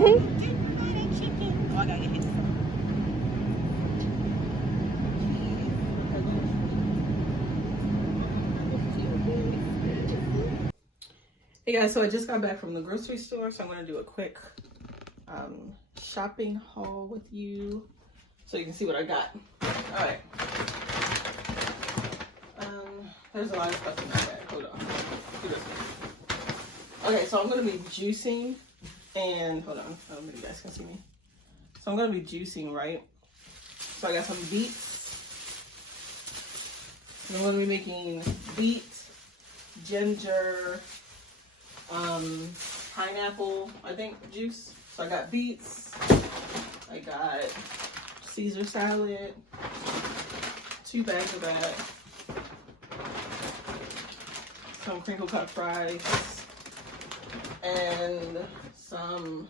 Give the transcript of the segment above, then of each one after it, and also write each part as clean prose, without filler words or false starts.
Oh, I gotta get hit. Hey guys, so I just got back from the grocery store, so I'm going to do a quick shopping haul with you so you can see what I got. Alright. There's a lot of stuff in that bag. Hold on. Okay, so I'm going to be juicing and hold on. I don't know if you guys can see me. So I'm going to be juicing, right? So I got some beets. I'm going to be making beets, ginger, pineapple, I think, juice. So I got beets, I got Caesar salad, 2 bags of that, some crinkle cut fries, and some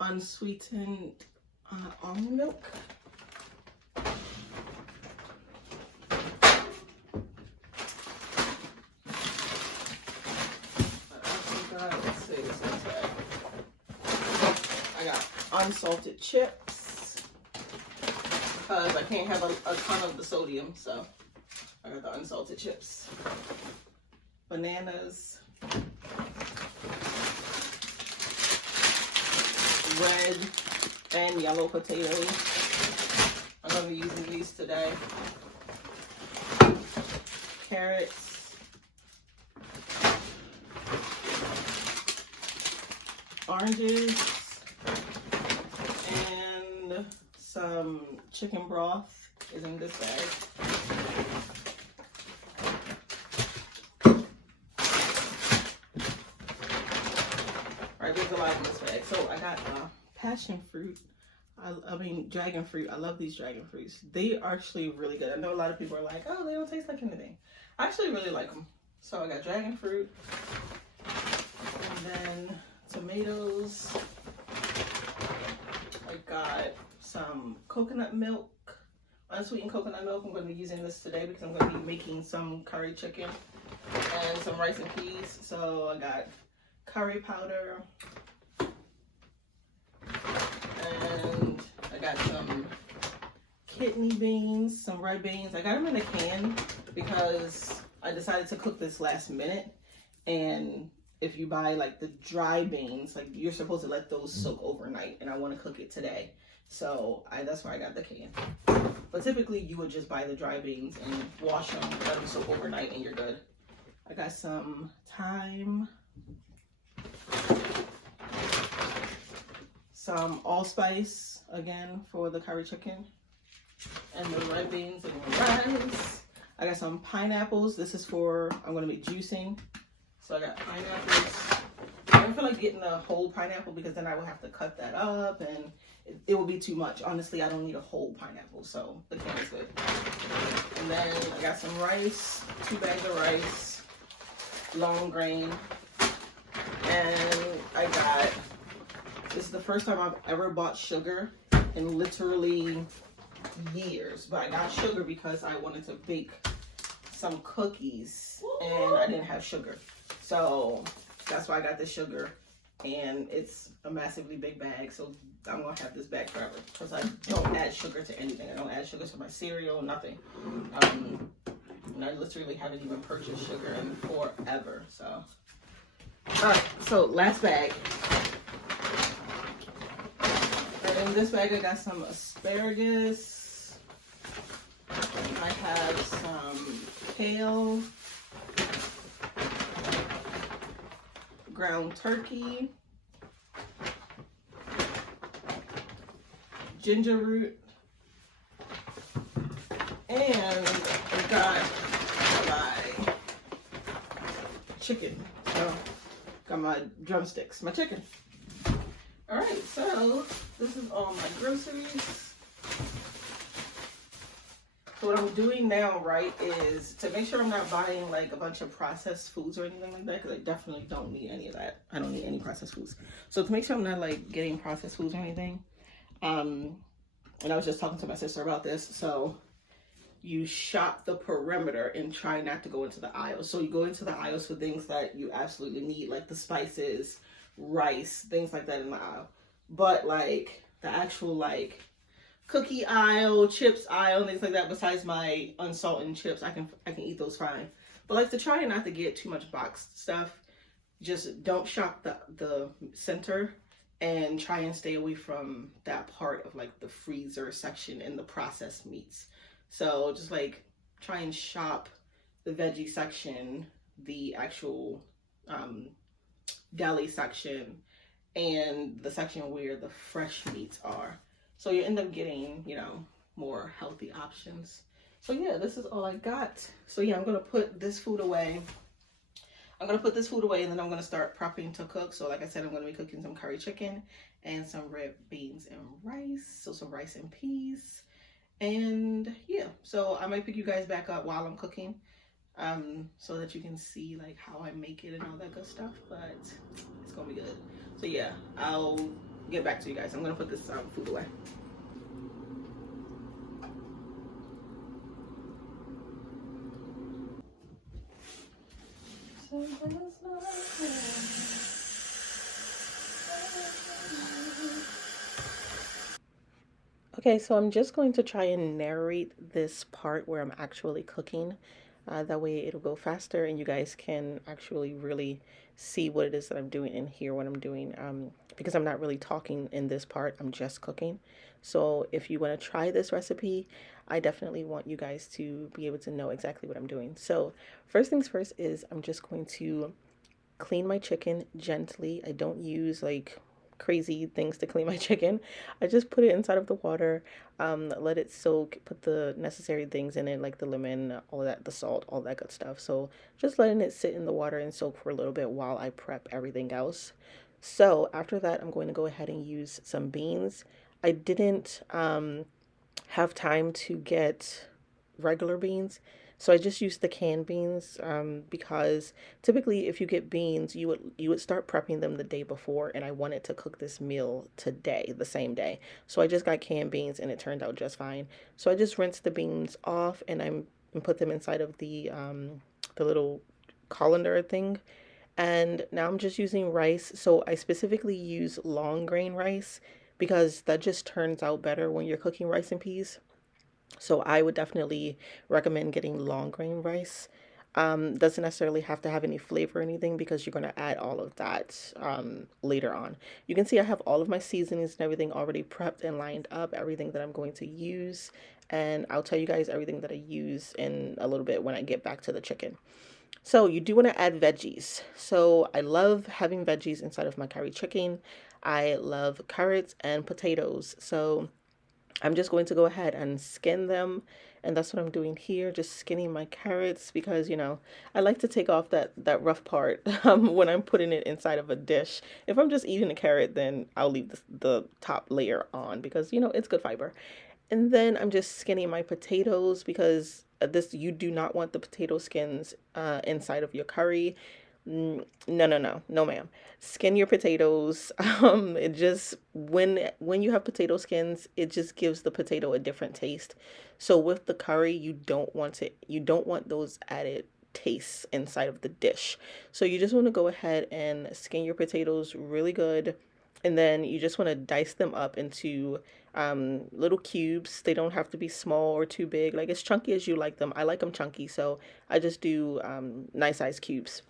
unsweetened almond milk. Unsalted chips because I can't have a ton of the sodium, so I got the unsalted chips. Bananas, red and yellow potatoes. I'm going to be using these today. Carrots, oranges, some chicken broth is in this bag. Alright, there's a lot in this bag. So I got passion fruit. I mean dragon fruit. I love these dragon fruits. They are actually really good. I know a lot of people are like, oh, they don't taste like anything. I actually really like them. So I got dragon fruit. And then tomatoes. I got some coconut milk, unsweetened coconut milk. I'm going to be using this today because I'm going to be making some curry chicken and some rice and peas. So I got curry powder and I got some kidney beans, some red beans. I got them in a can because I decided to cook this last minute, and if you buy like the dry beans, like you're supposed to let those soak overnight, and I want to cook it today. So that's why I got the can. But typically you would just buy the dry beans and wash them, let them soak overnight, and you're good. I got some thyme, some allspice again for the curry chicken, and the red beans and the rice. I got some pineapples. This is for, I'm going to be juicing. So I got pineapples. I don't feel like getting a whole pineapple because then I would have to cut that up and it will be too much. Honestly, I don't need a whole pineapple, so the can is good. And then I got some rice, 2 bags of rice, long grain. And I got, this is the first time I've ever bought sugar in literally years. But I got sugar because I wanted to bake some cookies and I didn't have sugar. So that's why I got this sugar, and it's a massively big bag, so I'm gonna have this bag forever because I don't add sugar to anything. I don't add sugar to my cereal, nothing. And I literally haven't even purchased sugar in forever. So alright, so last bag. And in this bag I got some asparagus. I have some kale, ground turkey, ginger root, and I got my chicken. So got my drumsticks, my chicken. All right, so this is all my groceries. So what I'm doing now, right, is to make sure I'm not buying like a bunch of processed foods or anything like that, because I definitely don't need any of that. I don't need any processed foods. So to make sure I'm not like getting processed foods or anything, and I was just talking to my sister about this. So you shop the perimeter and try not to go into the aisles. So you go into the aisles for things that you absolutely need, like the spices, rice, things like that in the aisle. but like the actual like cookie aisle, chips aisle, and things like that, besides my unsalted chips, I can eat those fine. But like to try not to get too much boxed stuff, just don't shop the center and try and stay away from that part of like the freezer section and the processed meats. So just like try and shop the veggie section, the actual deli section, and the section where the fresh meats are. So you end up getting, you know, more healthy options. So yeah, this is all I got. So yeah, I'm gonna put this food away. And then I'm gonna start prepping to cook. So like I said, I'm gonna be cooking some curry chicken and some red beans and rice. So some rice and peas. And yeah, so I might pick you guys back up while I'm cooking, so that you can see like how I make it and all that good stuff. But it's gonna be good. So yeah, I'll get back to you guys. I'm gonna put this food away. Okay, so I'm just going to try and narrate this part where I'm actually cooking. That way it'll go faster and you guys can actually really see what it is that I'm doing and hear what I'm doing. Because I'm not really talking in this part, I'm just cooking. So if you want to try this recipe, I definitely want you guys to be able to know exactly what I'm doing. So first things first is I'm just going to clean my chicken gently. I don't use like crazy things to clean my chicken. I just put it inside of the water, let it soak, put the necessary things in it like the lemon, all of that, the salt, all that good stuff. So just letting it sit in the water and soak for a little bit while I prep everything else. So after that, I'm going to go ahead and use some beans. I didn't have time to get regular beans. So I just used the canned beans, because typically if you get beans, you would start prepping them the day before, and I wanted to cook this meal today, the same day. So I just got canned beans and it turned out just fine. So I just rinsed the beans off and put them inside of the little colander thing. And now I'm just using rice. So I specifically use long grain rice because that just turns out better when you're cooking rice and peas. So I would definitely recommend getting long grain rice. Doesn't necessarily have to have any flavor or anything because you're going to add all of that later on. You can see I have all of my seasonings and everything already prepped and lined up, everything that I'm going to use. And I'll tell you guys everything that I use in a little bit when I get back to the chicken. So you do want to add veggies. So I love having veggies inside of my curry chicken. I love carrots and potatoes. So I'm just going to go ahead and skin them, and that's what I'm doing here, just skinning my carrots because, you know, I like to take off that rough part when I'm putting it inside of a dish. If I'm just eating a carrot, then I'll leave the top layer on because, you know, it's good fiber. And then I'm just skinning my potatoes because this you do not want the potato skins inside of your curry. No, ma'am. Skin your potatoes. It just when you have potato skins, it just gives the potato a different taste. So with the curry, you don't want those added tastes inside of the dish. So you just want to go ahead and skin your potatoes really good. And then you just want to dice them up into little cubes. They don't have to be small or too big, like as chunky as you like them. I like them chunky, so I just do nice size cubes.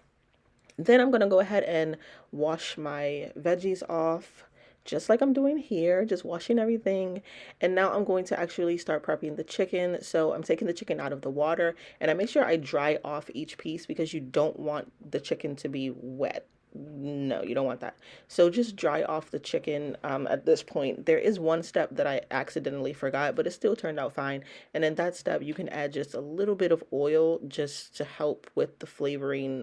Then I'm going to go ahead and wash my veggies off just like I'm doing here, just washing everything. And now I'm going to actually start prepping the chicken. So I'm taking the chicken out of the water and I make sure I dry off each piece because you don't want the chicken to be wet. No, you don't want that. So just dry off the chicken at this point. There is one step that I accidentally forgot, but it still turned out fine. And in that step, you can add just a little bit of oil just to help with the flavoring,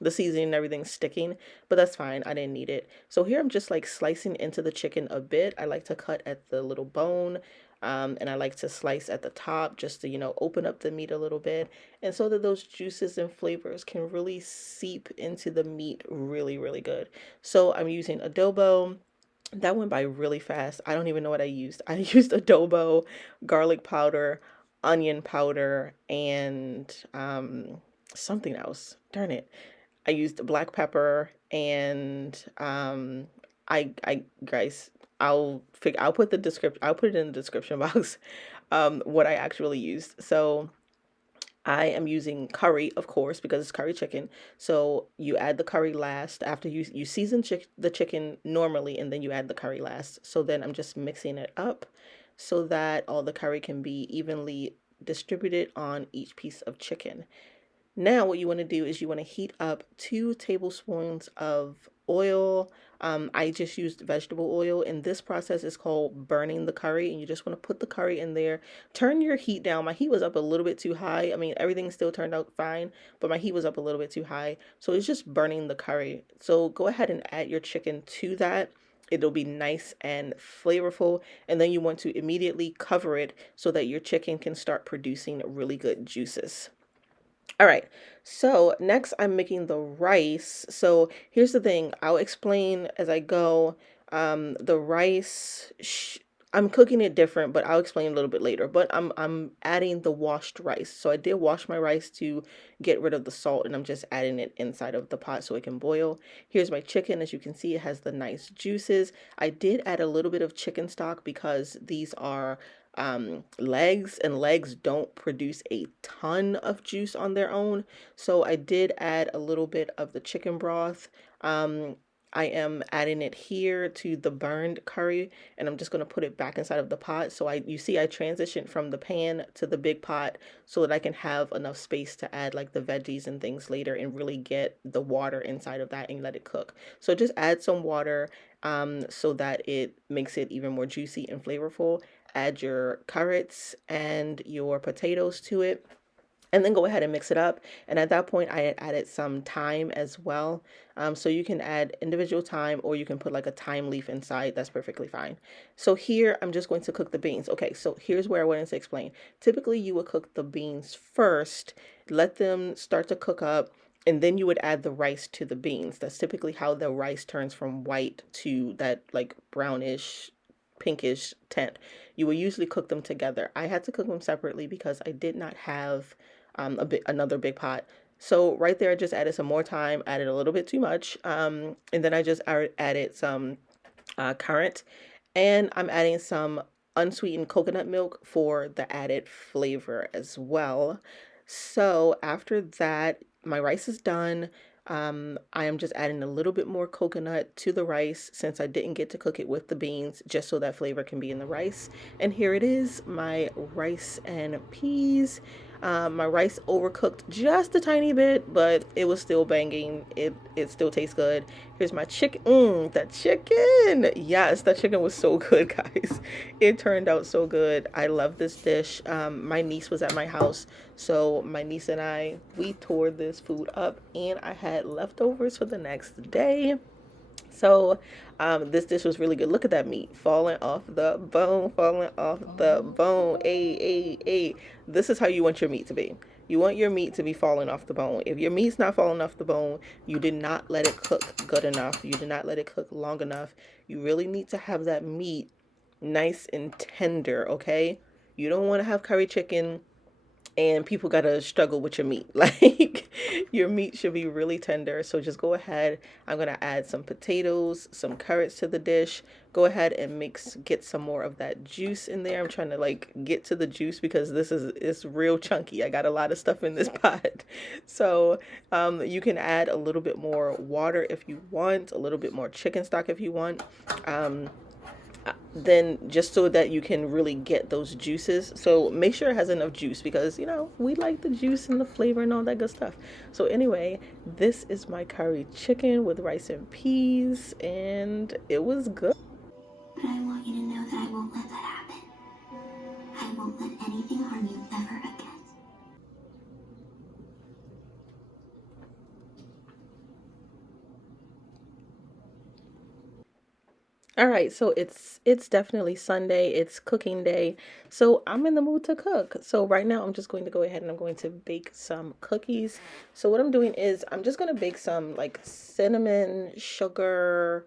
the seasoning and everything sticking. But that's fine. I didn't need it. So here I'm just like slicing into the chicken a bit. I like to cut at the little bone. And I like to slice at the top just to, you know, open up the meat a little bit. And so that those juices and flavors can really seep into the meat really, really good. So I'm using adobo. That went by really fast. I don't even know what I used. I used adobo, garlic powder, onion powder, and something else. Darn it. I used black pepper and I guys, I'll put I'll put it in the description box, what I actually used. So I am using curry, of course, because it's curry chicken. So you add the curry last after you season the chicken normally, and then you add the curry last. So then I'm just mixing it up so that all the curry can be evenly distributed on each piece of chicken. Now, what you want to do is you want to heat up 2 tablespoons of oil. I just used vegetable oil, and this process is called burning the curry. And you just want to put the curry in there. Turn your heat down. My heat was up a little bit too high. I mean, everything still turned out fine, but my heat was up a little bit too high. So it's just burning the curry. So go ahead and add your chicken to that. It'll be nice and flavorful. And then you want to immediately cover it so that your chicken can start producing really good juices. All right, so next I'm making the rice. So here's the thing, I'll explain as I go. The rice, I'm cooking it different, but I'll explain a little bit later. But I'm adding the washed rice. So I did wash my rice to get rid of the salt, and I'm just adding it inside of the pot so it can boil. Here's my chicken. As you can see, it has the nice juices. I did add a little bit of chicken stock because these are legs, and legs don't produce a ton of juice on their own. So I did add a little bit of the chicken broth. I am adding it here to the burned curry, and I'm just going to put it back inside of the pot. So you see I transitioned from the pan to the big pot so that I can have enough space to add like the veggies and things later and really get the water inside of that and let it cook. So just add some water so that it makes it even more juicy and flavorful. Add your carrots and your potatoes to it, and then go ahead and mix it up. And at that point, I had added some thyme as well. So you can add individual thyme, or you can put like a thyme leaf inside. That's perfectly fine. So here, I'm just going to cook the beans. Okay, so here's where I wanted to explain. Typically, you would cook the beans first, let them start to cook up, and then you would add the rice to the beans. That's typically how the rice turns from white to that like brownish, pinkish tint. You will usually cook them together. I had to cook them separately because I did not have another big pot. So right there, I just added some more thyme, added a little bit too much, and then I just added some currant, and I'm adding some unsweetened coconut milk for the added flavor as well. So after that, my rice is done. I am just adding a little bit more coconut to the rice since I didn't get to cook it with the beans, just so that flavor can be in the rice. And here it is, my rice and peas. My rice overcooked just a tiny bit, but it was still banging. It still tastes good. Here's my chicken. That chicken. Yes, that chicken was so good, guys. It turned out so good. I love this dish. My niece was at my house, so my niece and we tore this food up, and I had leftovers for the next day. So this dish was really good. Look at that meat falling off the bone, falling off the bone. Hey. This is how you want your meat to be. You want your meat to be falling off the bone. If your meat's not falling off the bone, you did not let it cook good enough. You did not let it cook long enough. You really need to have that meat nice and tender, okay? You don't want to have curry chicken and people gotta struggle with your meat. Like, your meat should be really tender. So just go ahead. I'm gonna add some potatoes, some carrots to the dish. Go ahead and get some more of that juice in there. I'm trying to like get to the juice because it's real chunky. I got a lot of stuff in this pot. So you can add a little bit more water if you want, a little bit more chicken stock if you want. Then just so that you can really get those juices. So make sure it has enough juice because, we like the juice and the flavor and all that good stuff. So anyway, this is my curry chicken with rice and peas, and it was good. But I want you to know that I won't let that happen. I won't let anything harm you ever again. All right, so it's definitely Sunday. It's cooking day. So I'm in the mood to cook. So right now I'm just going to go ahead and I'm going to bake some cookies. So what I'm doing is I'm just going to bake some like cinnamon sugar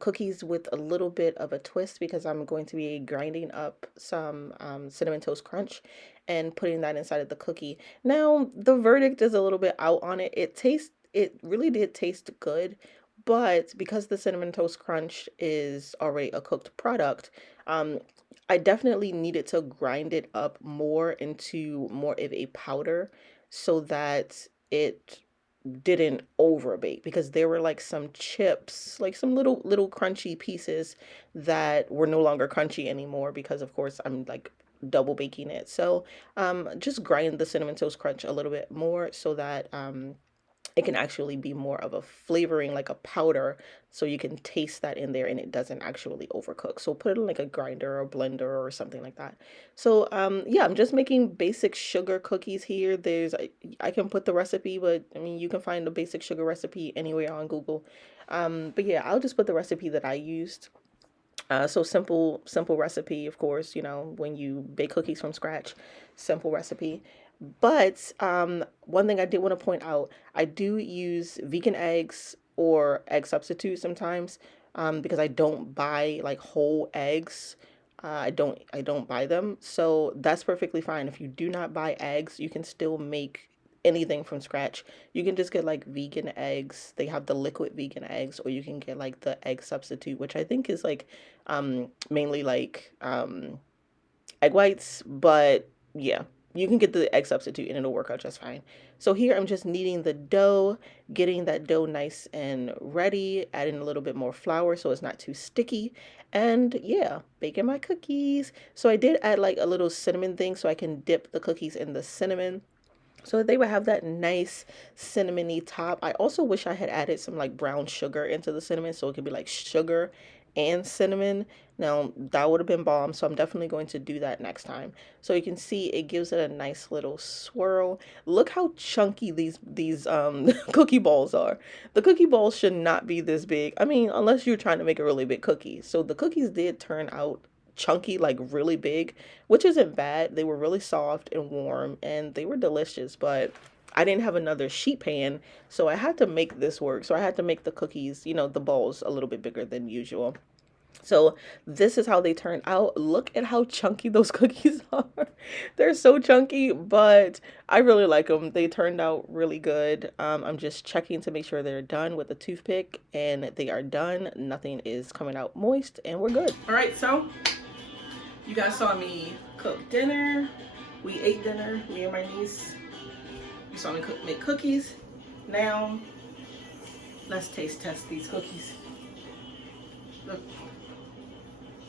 cookies with a little bit of a twist because I'm going to be grinding up some cinnamon toast crunch and putting that inside of the cookie. Now, the verdict is a little bit out on it. It really did taste good, But because the Cinnamon Toast Crunch is already a cooked product, I definitely needed to grind it up more into more of a powder so that it didn't overbake, because there were like some chips, like some little crunchy pieces that were no longer crunchy anymore, because of course I'm like double baking it. So just grind the Cinnamon Toast Crunch a little bit more so that it can actually be more of a flavoring, like a powder, so you can taste that in there and it doesn't actually overcook. So put it in like a grinder or blender or something like that. So yeah, I'm just making basic sugar cookies here. I can put the recipe, but I mean, you can find the basic sugar recipe anywhere on Google. But yeah, I'll just put the recipe that I used. So simple recipe, of course, you know, when you bake cookies from scratch, simple recipe. But one thing I did want to point out, I do use vegan eggs or egg substitute sometimes, because I don't buy like whole eggs. I don't buy them. So that's perfectly fine. If you do not buy eggs, you can still make anything from scratch. You can just get like vegan eggs. They have the liquid vegan eggs, or you can get like the egg substitute, which I think is like mainly like egg whites, but yeah, you can get the egg substitute and it'll work out just fine. So here I'm just kneading the dough, getting that dough nice and ready, adding a little bit more flour so it's not too sticky, and yeah, baking my cookies. So I did add like a little cinnamon thing so I can dip the cookies in the cinnamon so that they would have that nice cinnamony top. I also wish I had added some like brown sugar into the cinnamon so it could be like sugar and cinnamon. Now that would have been bomb, so I'm definitely going to do that next time. So you can see it gives it a nice little swirl. Look how chunky these cookie balls are. The cookie balls should not be this big. I mean, unless you're trying to make a really big cookie. So the cookies did turn out chunky, like really big, which isn't bad. They were really soft and warm and they were delicious, but I didn't have another sheet pan, so I had to make this work. So I had to make the cookies, you know, the balls a little bit bigger than usual. So this is how they turn out. Look at how chunky those cookies are. They're so chunky, but I really like them. They turned out really good. I'm just checking to make sure they're done with a toothpick, and they are done. Nothing is coming out moist, and we're good. All right, so you guys saw me cook dinner. We ate dinner, me and my niece. You saw me make cookies. Now, let's taste test these cookies. Look.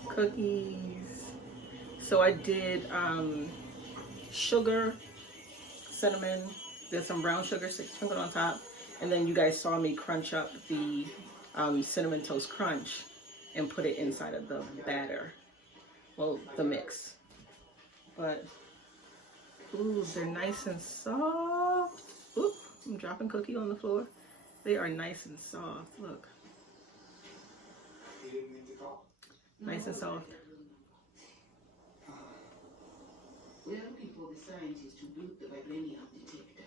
Cookies. So I did sugar, cinnamon, did some brown sugar sprinkled on top, and then you guys saw me crunch up the Cinnamon Toast Crunch and put it inside of the batter. Well, the mix. But ooh, they're nice and soft. Oop, I'm dropping cookie on the floor. They are nice and soft. Look. Nice and soft. We're looking for the scientists to build the vibranium detector.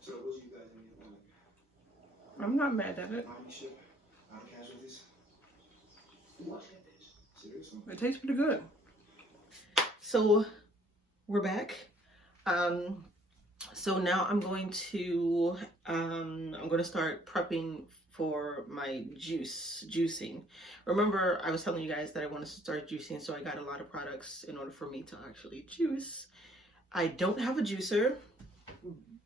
So what you guys need to know? I'm not mad at it. What happened? Seriously? It tastes pretty good. So we're back. So now I'm going to start prepping for my juicing. Remember, I was telling you guys that I wanted to start juicing, so I got a lot of products in order for me to actually juice. I don't have a juicer,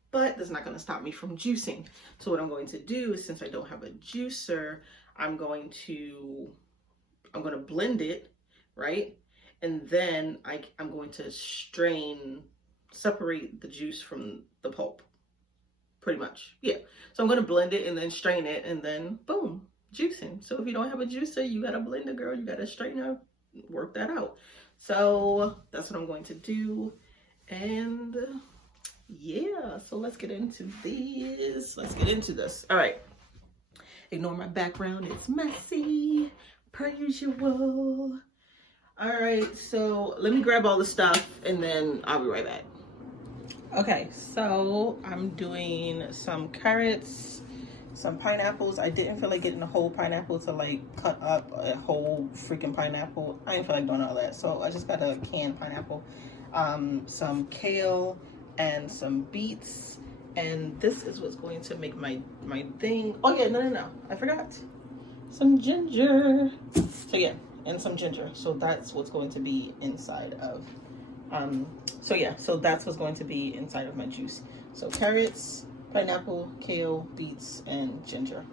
but that's not going to stop me from juicing. So what I'm going to do is, since I don't have a juicer, I'm going to blend it, right? And then I'm going to separate the juice from the pulp. Pretty much, yeah. So I'm going to blend it and then strain it, and then boom, juicing. So if you don't have a juicer, you got to blend it, girl. You got to straightener, work that out. So that's what I'm going to do. And yeah, so let's get into this. Let's get into this. All right. Ignore my background. It's messy, per usual. All right, so let me grab all the stuff and then I'll be right back. Okay, so I'm doing some carrots, some pineapples. I didn't feel like getting a whole pineapple to like cut up a whole freaking pineapple. I didn't feel like doing all that, so I just got a canned pineapple. Some kale and some beets And this is what's going to make my thing. Oh yeah, no, I forgot. Some ginger. So yeah, and some ginger. So that's what's going to be inside of so that's what's going to be inside of my juice. So carrots, pineapple, kale, beets, and ginger.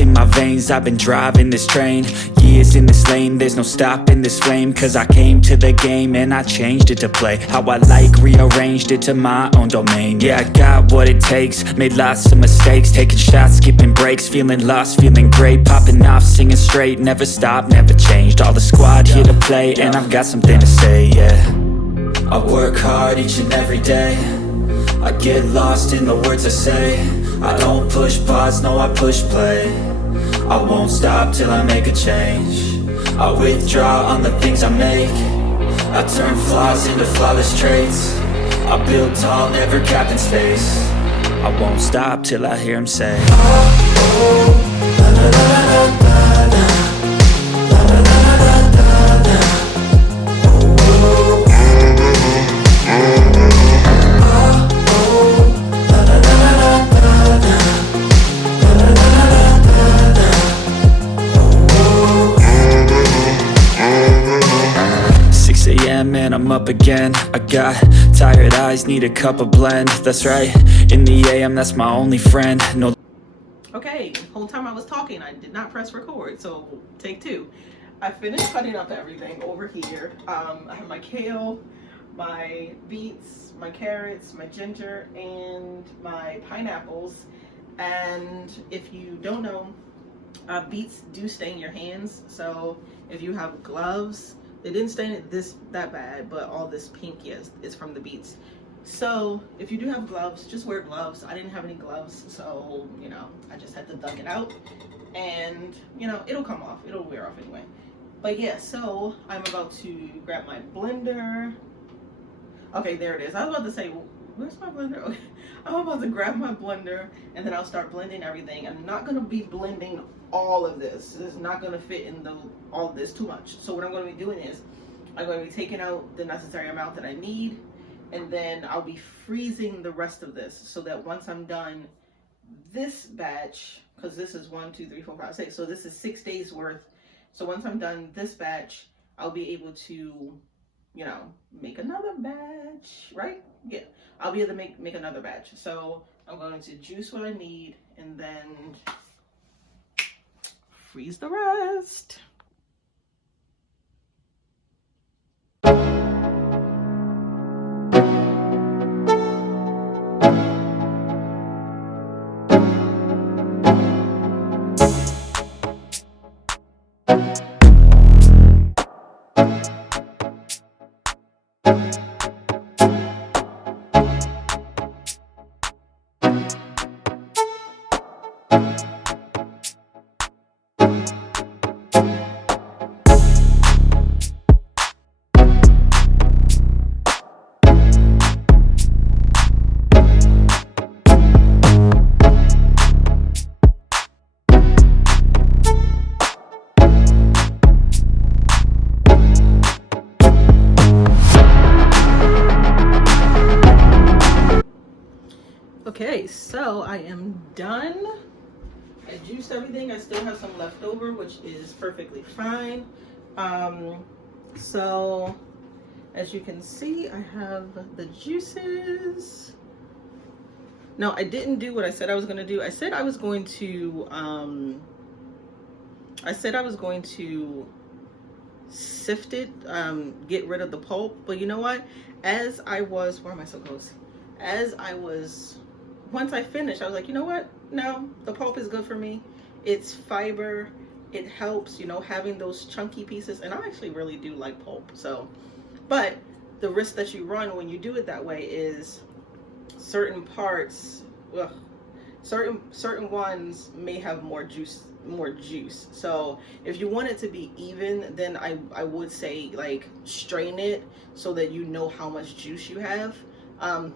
In my veins, I've been driving this train. Years in this lane, there's no stopping this flame. Cause I came to the game and I changed it to play how I like, rearranged it to my own domain. Yeah, I got what it takes, made lots of mistakes, taking shots, skipping breaks, feeling lost, feeling great, popping off, singing straight, never stopped, never changed. All the squad here to play, and I've got something to say, yeah. I work hard each and every day, I get lost in the words I say. I don't push pause, no, I push play. I won't stop till I make a change. I withdraw on the things I make. I turn flaws into flawless traits. I build tall, never capped in space. I won't stop till I hear him say, oh, oh, la, la, la, la, la, la, la, la, la, la, la, la. And I'm up again. I got tired eyes, need a cup of blend. That's right, in the AM, that's my only friend. No. Okay, whole time I was talking, I did not press record, so take two. I finished cutting up everything over here. I have my kale, my beets, my carrots, my ginger, and my pineapples. And if you don't know, beets do stain your hands. So if you have gloves, they didn't stain it that bad, but all this pink, yes, is from the beets. So if you do have gloves, just wear gloves. I didn't have any gloves, so I just had to duck it out, and it'll come off, it'll wear off anyway. But yeah, so I'm about to grab my blender. Okay, there it is. I was about to say, where's my blender? Okay. I'm about to grab my blender, and then I'll start blending everything. I'm not gonna be blending all of this. This is not going to fit in all of this too much. So what I'm going to be doing is I'm going to be taking out the necessary amount that I need, and then I'll be freezing the rest of this so that once I'm done this batch, because this is 1, 2, 3, 4, 5, 6, so this is 6 days worth. So once I'm done this batch, I'll be able to make another batch, right? Yeah, I'll be able to make another batch. So I'm going to juice what I need and then freeze the rest. Okay, so I am done. I juiced everything. I still have some left over, which is perfectly fine. So as you can see, I have the juices. No, I didn't do what I said I was going to do. I said I was going to sift it, get rid of the pulp. But you know what? As I was, why am I so close? Once I finished, I was like, you know what? No, the pulp is good for me. It's fiber. It helps, having those chunky pieces. And I actually really do like pulp. So, but the risk that you run when you do it that way is certain parts, certain ones may have more juice. So if you want it to be even, then I would say like strain it so that you know how much juice you have.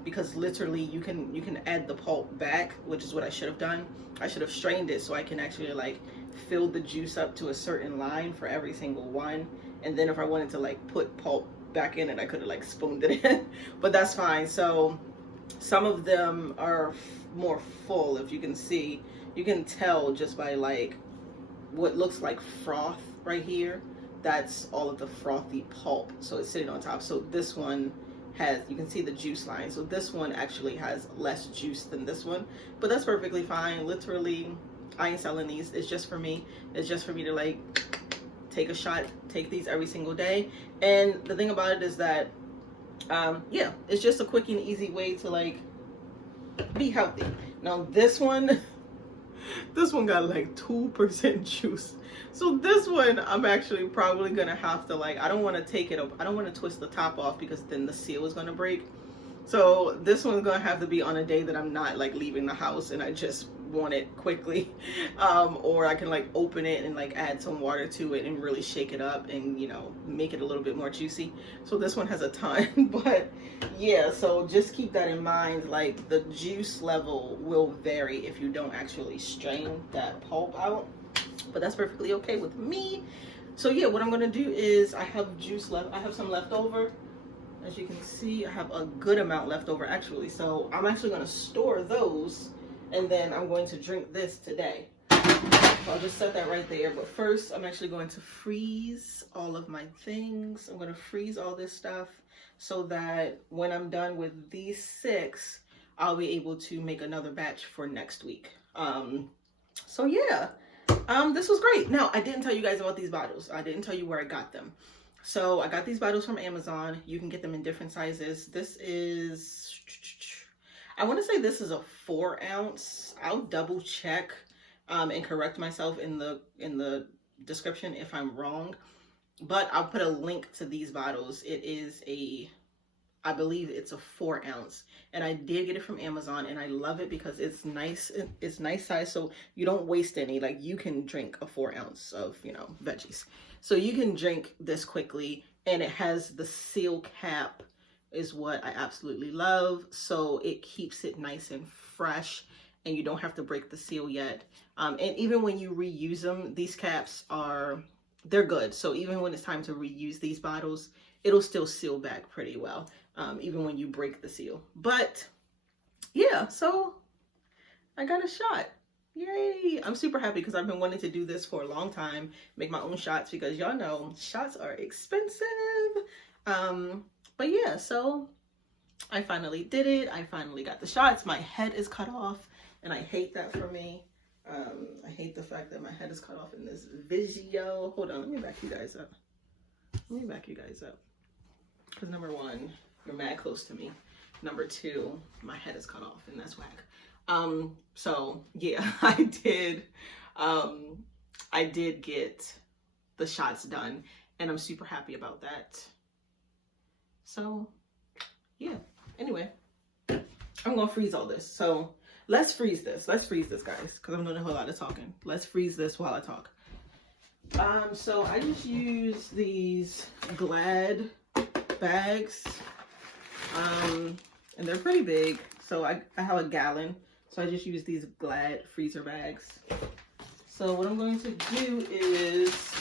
because literally you can add the pulp back, which is what I should have done. I should have strained it so I can actually like fill the juice up to a certain line for every single one, and then if I wanted to like put pulp back in it, I could have like spooned it in. But that's fine. So some of them are more full. If you can see, you can tell just by like what looks like froth right here. That's all of the frothy pulp, so it's sitting on top. So this one has, you can see the juice line, so this one actually has less juice than this one, but that's perfectly fine. Literally, I ain't selling these. It's just for me. It's just for me to like take a shot, take these every single day. And the thing about it is that yeah, it's just a quick and easy way to like be healthy. Now this one got like 2% juice. So this one, I'm actually probably gonna have to like, I don't want to take it up, I don't want to twist the top off because then the seal is gonna break. So this one's gonna have to be on a day that I'm not like leaving the house and I just want it quickly, or I can like open it and like add some water to it and really shake it up and, you know, make it a little bit more juicy. So this one has a ton. But yeah, so just keep that in mind. Like the juice level will vary if you don't actually strain that pulp out, but that's perfectly okay with me. So yeah, what I'm gonna do is I have juice left, I have some left over. As you can see, I have a good amount left over actually, so I'm actually gonna store those and then I'm going to drink this today. So I'll just set that right there. But first, I'm actually going to freeze all of my things. I'm going to freeze all this stuff so that when I'm done with these 6, I'll be able to make another batch for next week. So yeah, this was great. Now, I didn't tell you guys about these bottles. I didn't tell you where I got them. So I got these bottles from Amazon. You can get them in different sizes. This is, I want to say this is a 4 ounce. I'll double check and correct myself in the description if I'm wrong, but I'll put a link to these bottles. It is I believe it's a 4 ounce, and I did get it from Amazon, and I love it because it's nice. It's nice size, so you don't waste any. Like you can drink a 4 ounce of, you know, veggies, so you can drink this quickly, and it has the seal cap is what I absolutely love. So it keeps it nice and fresh and you don't have to break the seal yet. And even when you reuse them, these caps they're good. So even when it's time to reuse these bottles, it'll still seal back pretty well, even when you break the seal. But yeah, so I got a shot. Yay! I'm super happy because I've been wanting to do this for a long time, make my own shots, because y'all know shots are expensive. But yeah, so I finally did it. I finally got the shots. My head is cut off, and I hate that for me. I hate the fact that my head is cut off in this video. Hold on, let me back you guys up. Because number 1, you're mad close to me. Number 2, my head is cut off, and that's whack. So yeah, I did get the shots done, and I'm super happy about that. So yeah, anyway, I'm gonna freeze all this. So let's freeze this guys, because I'm doing a whole lot of talking. Let's freeze this while I talk. So I just use these Glad bags, and they're pretty big. So I have a gallon, so I just use these Glad freezer bags. So what I'm going to do is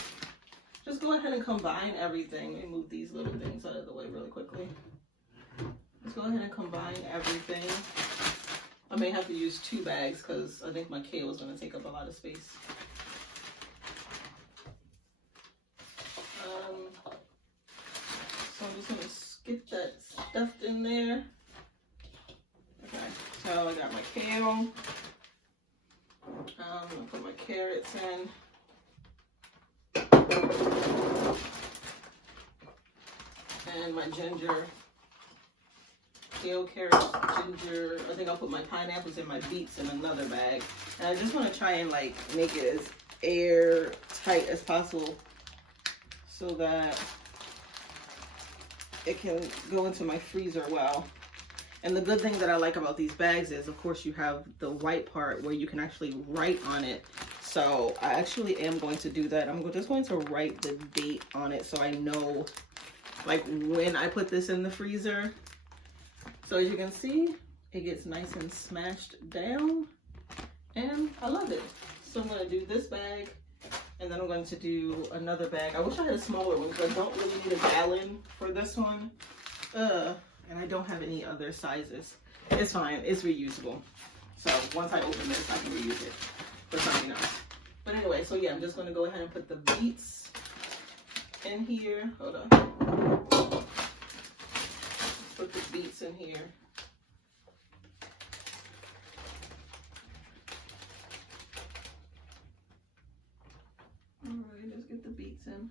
just go ahead and combine everything. Let me move these little things out of the way really quickly. Let's go ahead and combine everything. I may have to use 2 bags because I think my kale is going to take up a lot of space. So I'm just going to get that stuffed in there. Okay, so I got my kale. I'm going to put my carrots in. And my ginger, kale, carrots, ginger. I think I'll put my pineapples and my beets in another bag. And I just want to try and like make it as airtight as possible so that it can go into my freezer well. And the good thing that I like about these bags is, of course, you have the white part where you can actually write on it. So I actually am going to do that. I'm just going to write the date on it so I know, like, when I put this in the freezer, So as you can see, it gets nice and smashed down, and I love it. So I'm gonna do this bag, and then I'm going to do another bag. I wish I had a smaller one because I don't really need a gallon for this one. And I don't have any other sizes. It's fine, it's reusable. So once I open this, I can reuse it for something else. But anyway, so yeah, I'm just gonna go ahead and put the beets in here. Hold on. Put the beets in here. Alright, let's get the beets in.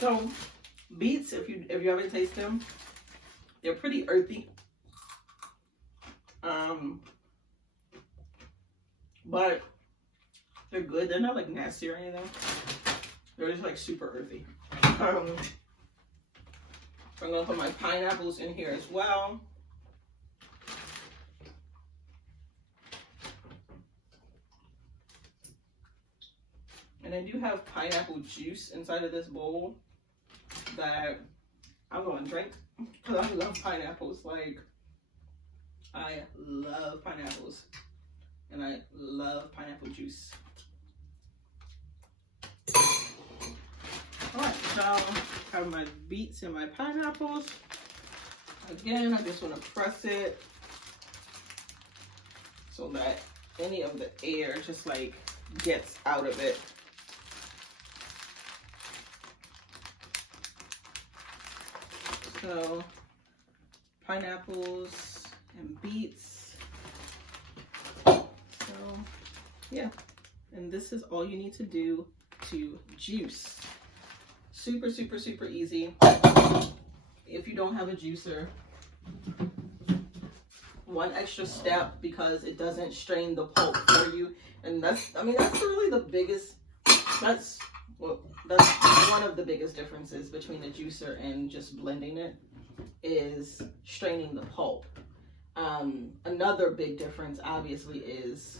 So beets, if you ever taste them, they're pretty earthy. But they're good. They're not like nasty or anything. They're just like super earthy. I'm gonna put my pineapples in here as well. And I do have pineapple juice inside of this bowl that I'm going to drink because I love pineapples. Like, I love pineapples, and I love pineapple juice. All right, so I have my beets and my pineapples. Again, I just want to press it so that any of the air just like gets out of it. So pineapples and beets. So yeah, and this is all you need to do to juice. Super, super, super easy. If you don't have a juicer, one extra step because it doesn't strain the pulp for you. And that's really the biggest, that's one of the biggest differences between a juicer and just blending it, is straining the pulp. Another big difference obviously is,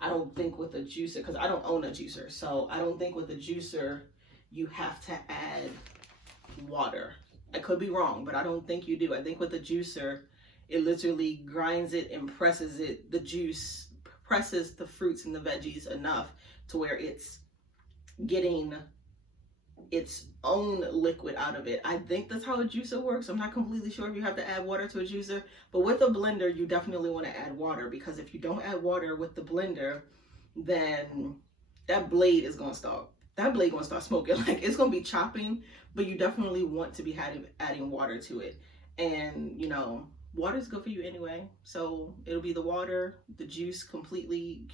I don't think with a juicer, because I don't own a juicer, so I don't think with a juicer you have to add water. I could be wrong, but I don't think you do. I think with a juicer, it literally grinds it and presses it, the juice presses the fruits and the veggies enough to where it's getting its own liquid out of it. I think that's how a juicer works. I'm not completely sure if you have to add water to a juicer, but with a blender, you definitely want to add water, because if you don't add water with the blender, then that blade is going to start smoking. Like, it's going to be chopping, but you definitely want to be adding water to it. And, you know, water is good for you anyway. So it'll be the water, the juice completely,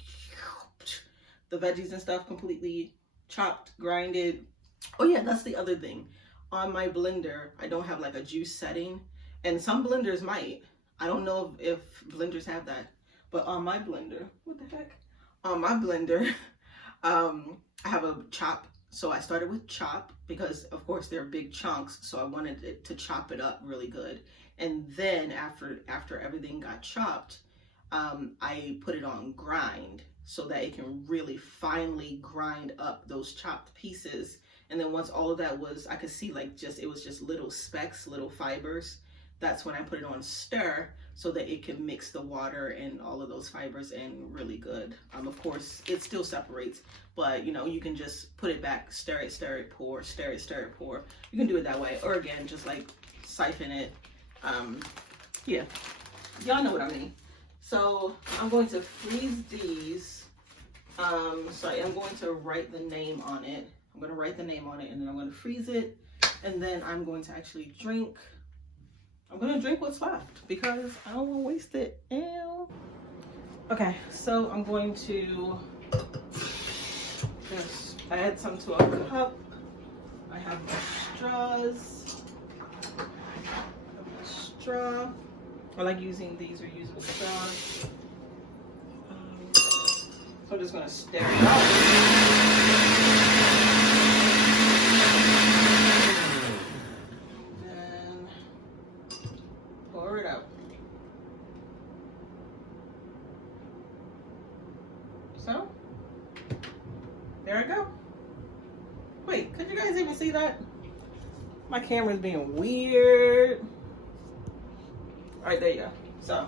the veggies and stuff completely chopped, grinded. Oh yeah, that's the other thing. On my blender, I don't have like a juice setting, and some blenders might. I don't know if blenders have that, but on my blender, what the heck? On my blender, I have a chop. So I started with chop because of course they're big chunks, so I wanted it to chop it up really good. And then after everything got chopped, I put it on grind so that it can really finely grind up those chopped pieces. And then once all of that was, I could see like it was just little specks, little fibers. That's when I put it on stir so that it can mix the water and all of those fibers in really good. Of course, it still separates, but you know, you can just put it back, stir it, pour, stir it, pour. You can do it that way, or again, just like siphon it. Yeah, y'all know what I mean. So I'm going to freeze these. So I am going to write the name on it. I'm going to write the name on it, and then I'm going to freeze it, and then I'm going to actually drink. I'm going to drink what's left because I don't want to waste it. Ew. Okay, so I'm going to just add some to a cup. I have my straws. Straw. I like using these reusable straws. So I'm just going to stir it up. So, there I go. Wait, could you guys even see that? My camera's being weird. All right, there you go. So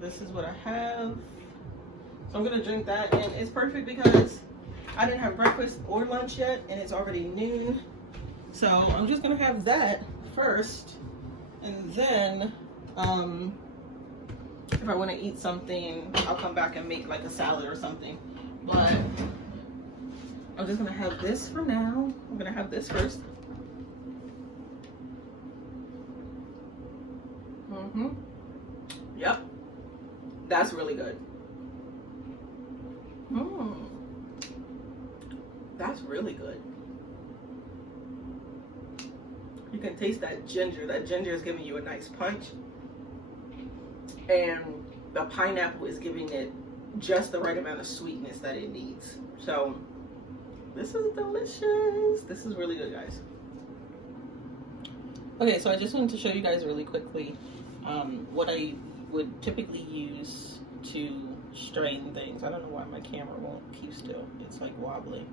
this is what I have. So I'm gonna drink that, and it's perfect because I didn't have breakfast or lunch yet, and it's already noon. So I'm just gonna have that first, and then if I want to eat something, I'll come back and make like a salad or something. But I'm just gonna have this for now. I'm gonna have this first. Yep, that's really good. That's really good. You can taste that ginger. That ginger is giving you a nice punch. And the pineapple is giving it just the right amount of sweetness that it needs. So this is delicious. This is really good, guys. Okay, so I just wanted to show you guys really quickly what I would typically use to strain things. I don't know why my camera won't keep still. It's like wobbling.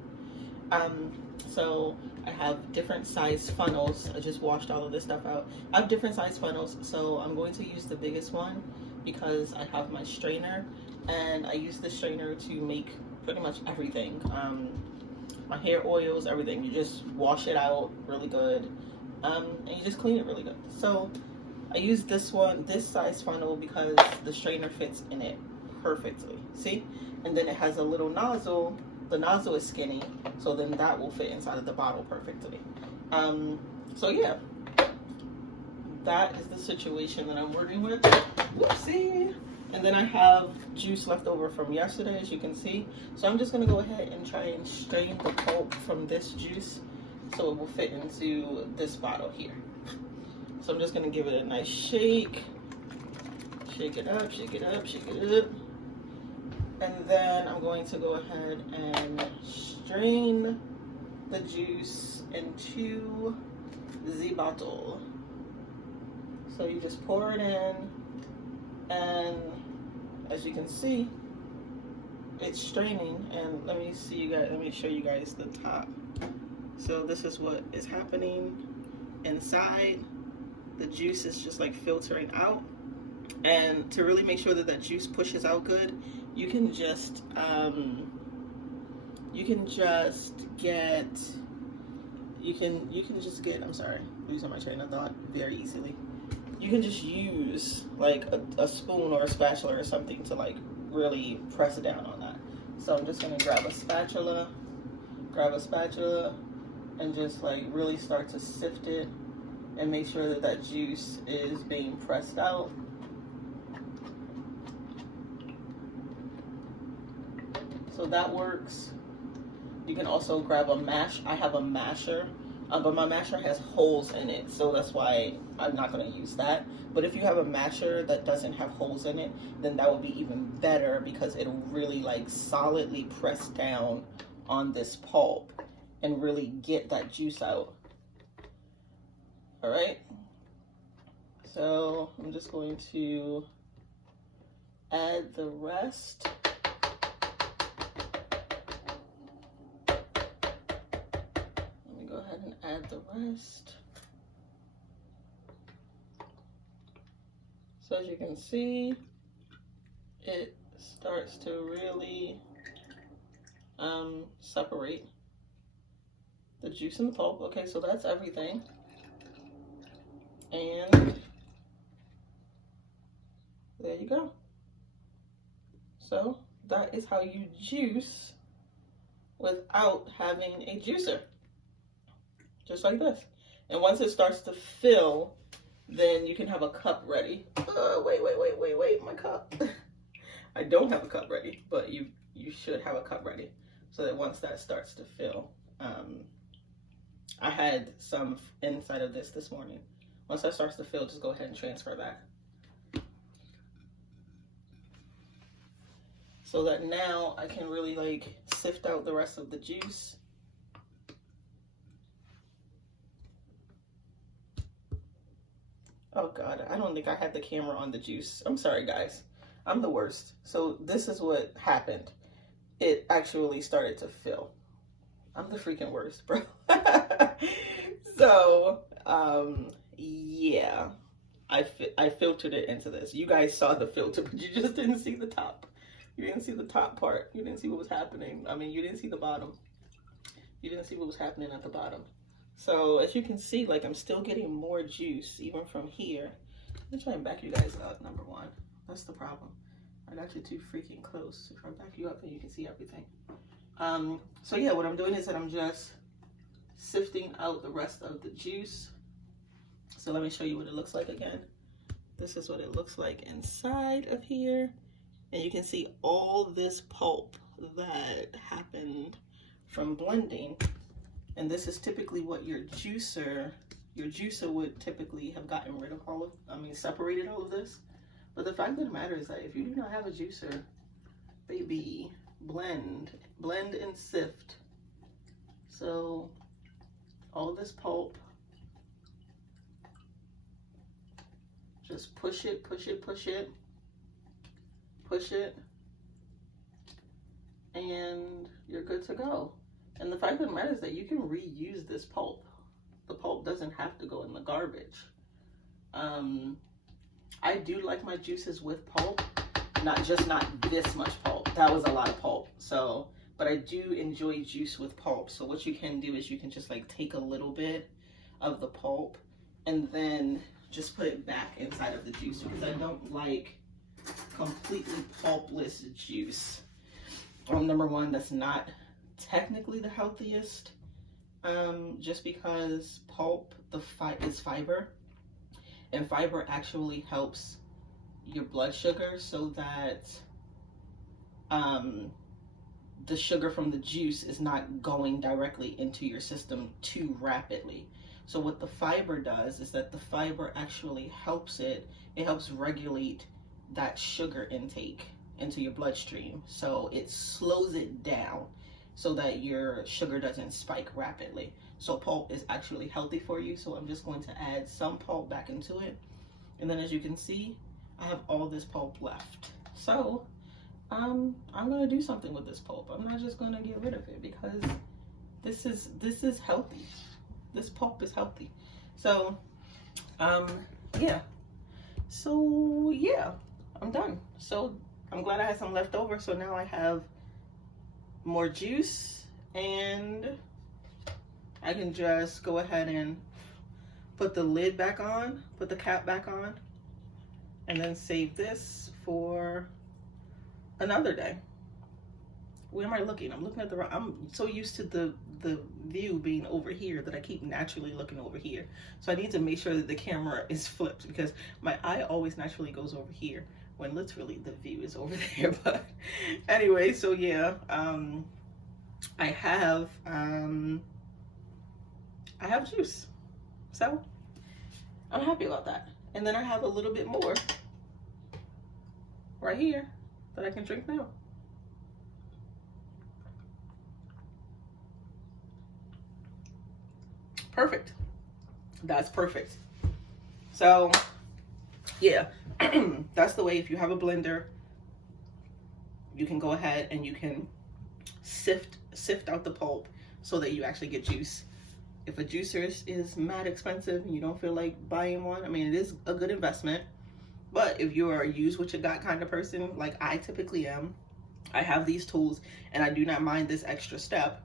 So I have different size funnels. I just washed all of this stuff out. I have different size funnels, so I'm going to use the biggest one because I have my strainer, and I use the strainer to make pretty much everything. My hair oils, everything. You just wash it out really good, and you just clean it really good. So I use this one, this size funnel, because the strainer fits in it perfectly. See? And then it has a little nozzle. The nozzle is skinny, so then that will fit inside of the bottle perfectly. So yeah, that is the situation that I'm working with. Whoopsie. And then I have juice left over from yesterday, as you can see. So I'm just gonna go ahead and try and strain the pulp from this juice so it will fit into this bottle here. So I'm just gonna give it a nice shake. Shake it up, shake it up, shake it up. And then I'm going to go ahead and strain the juice into the bottle. So you just pour it in, and as you can see, it's straining. And let me show you guys the top. So this is what is happening inside. The juice is just like filtering out. And to really make sure that that juice pushes out good, you can just get, I'm sorry, losing my train of thought very easily. You can just use like a spoon or a spatula or something to like really press down on that. So I'm just gonna grab a spatula, and just like really start to sift it and make sure that that juice is being pressed out. So that works. You can also grab a mash. I have a masher, but my masher has holes in it, so that's why I'm not going to use that. But if you have a masher that doesn't have holes in it, then that would be even better, because it'll really like solidly press down on this pulp and really get that juice out. All right. So I'm just going to add the rest. Add the rest. So as you can see, it starts to really separate the juice and the pulp. Okay, so that's everything. And there you go. So that is how you juice without having a juicer. Just like this. And once it starts to fill, then you can have a cup ready. Wait, my cup. I don't have a cup ready, but you should have a cup ready, so that once that starts to fill, I had some inside of this morning. Once that starts to fill, just go ahead and transfer that. So that now I can really like sift out the rest of the juice. Oh God, I don't think I had the camera on the juice. I'm sorry, guys. I'm the worst. So this is what happened. It actually started to fill. I'm the freaking worst, bro. So, yeah, I filtered it into this. You guys saw the filter, but you just didn't see the top. You didn't see the top part. You didn't see what was happening. I mean, you didn't see the bottom. You didn't see what was happening at the bottom. So as you can see, like, I'm still getting more juice even from here. Let me try and back you guys up, number one. That's the problem. I got you too freaking close. If I back you up, then you can see everything. So yeah, what I'm doing is that I'm just sifting out the rest of the juice. So let me show you what it looks like again. This is what it looks like inside of here. And you can see all this pulp that happened from blending. And this is typically what your juicer would typically have gotten rid of all of, separated all of this. But the fact of the matter is that if you do not have a juicer, baby, blend and sift. So all this pulp, just push it, and you're good to go. And the fact of the matter is that you can reuse this pulp. The pulp doesn't have to go in the garbage. I do like my juices with pulp, not this much pulp. That was a lot of pulp. So, but I do enjoy juice with pulp. So what you can do is you can just like take a little bit of the pulp and then just put it back inside of the juice, because I don't like completely pulpless juice. Number one, that's not technically the healthiest, just because pulp is fiber, and fiber actually helps your blood sugar, so that the sugar from the juice is not going directly into your system too rapidly. So what the fiber does is that the fiber actually helps regulate that sugar intake into your bloodstream. So it slows it down so that your sugar doesn't spike rapidly. So pulp is actually healthy for you. So I'm just going to add some pulp back into it. And then as you can see, I have all this pulp left. So I'm gonna do something with this pulp. I'm not just gonna get rid of it, because this is healthy. This pulp is healthy. So yeah. So yeah, I'm done. So I'm glad I had some left over. So now I have more juice, and I can just go ahead and put the lid back on, put the cap back on, and then save this for another day. Where am I looking? I'm looking at the, I'm so used to the view being over here that I keep naturally looking over here. So I need to make sure that the camera is flipped, because my eye always naturally goes over here when literally the view is over there. But anyway, so yeah, I have juice. So I'm happy about that. And then I have a little bit more right here that I can drink now. Perfect. That's perfect. So yeah, that's the way. If you have a blender, you can go ahead and you can sift out the pulp so that you actually get juice. If a juicer is mad expensive and you don't feel like buying one, I mean, it is a good investment. But if you're a use what you got kind of person, like I typically am, I have these tools and I do not mind this extra step.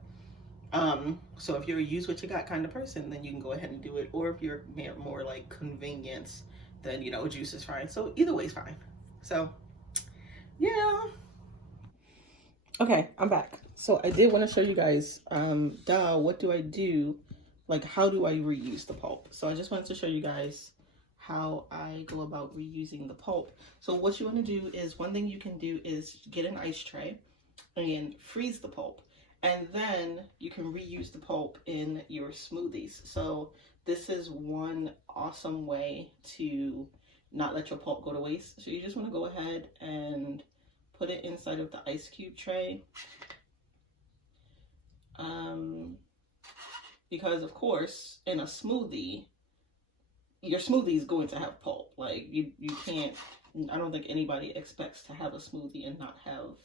So if you're a use what you got kind of person, then you can go ahead and do it. Or if you're more like convenience, then, you know, juice is fine. So either way is fine. So yeah. Okay, I'm back. So I did want to show you guys, what do I do? Like, how do I reuse the pulp? So I just wanted to show you guys how I go about reusing the pulp. So what you want to do is, one thing you can do is get an ice tray and freeze the pulp. And then you can reuse the pulp in your smoothies. So this is one awesome way to not let your pulp go to waste. So you just want to go ahead and put it inside of the ice cube tray. Because of course, in a smoothie, your smoothie is going to have pulp. Like you can't, I don't think anybody expects to have a smoothie and not have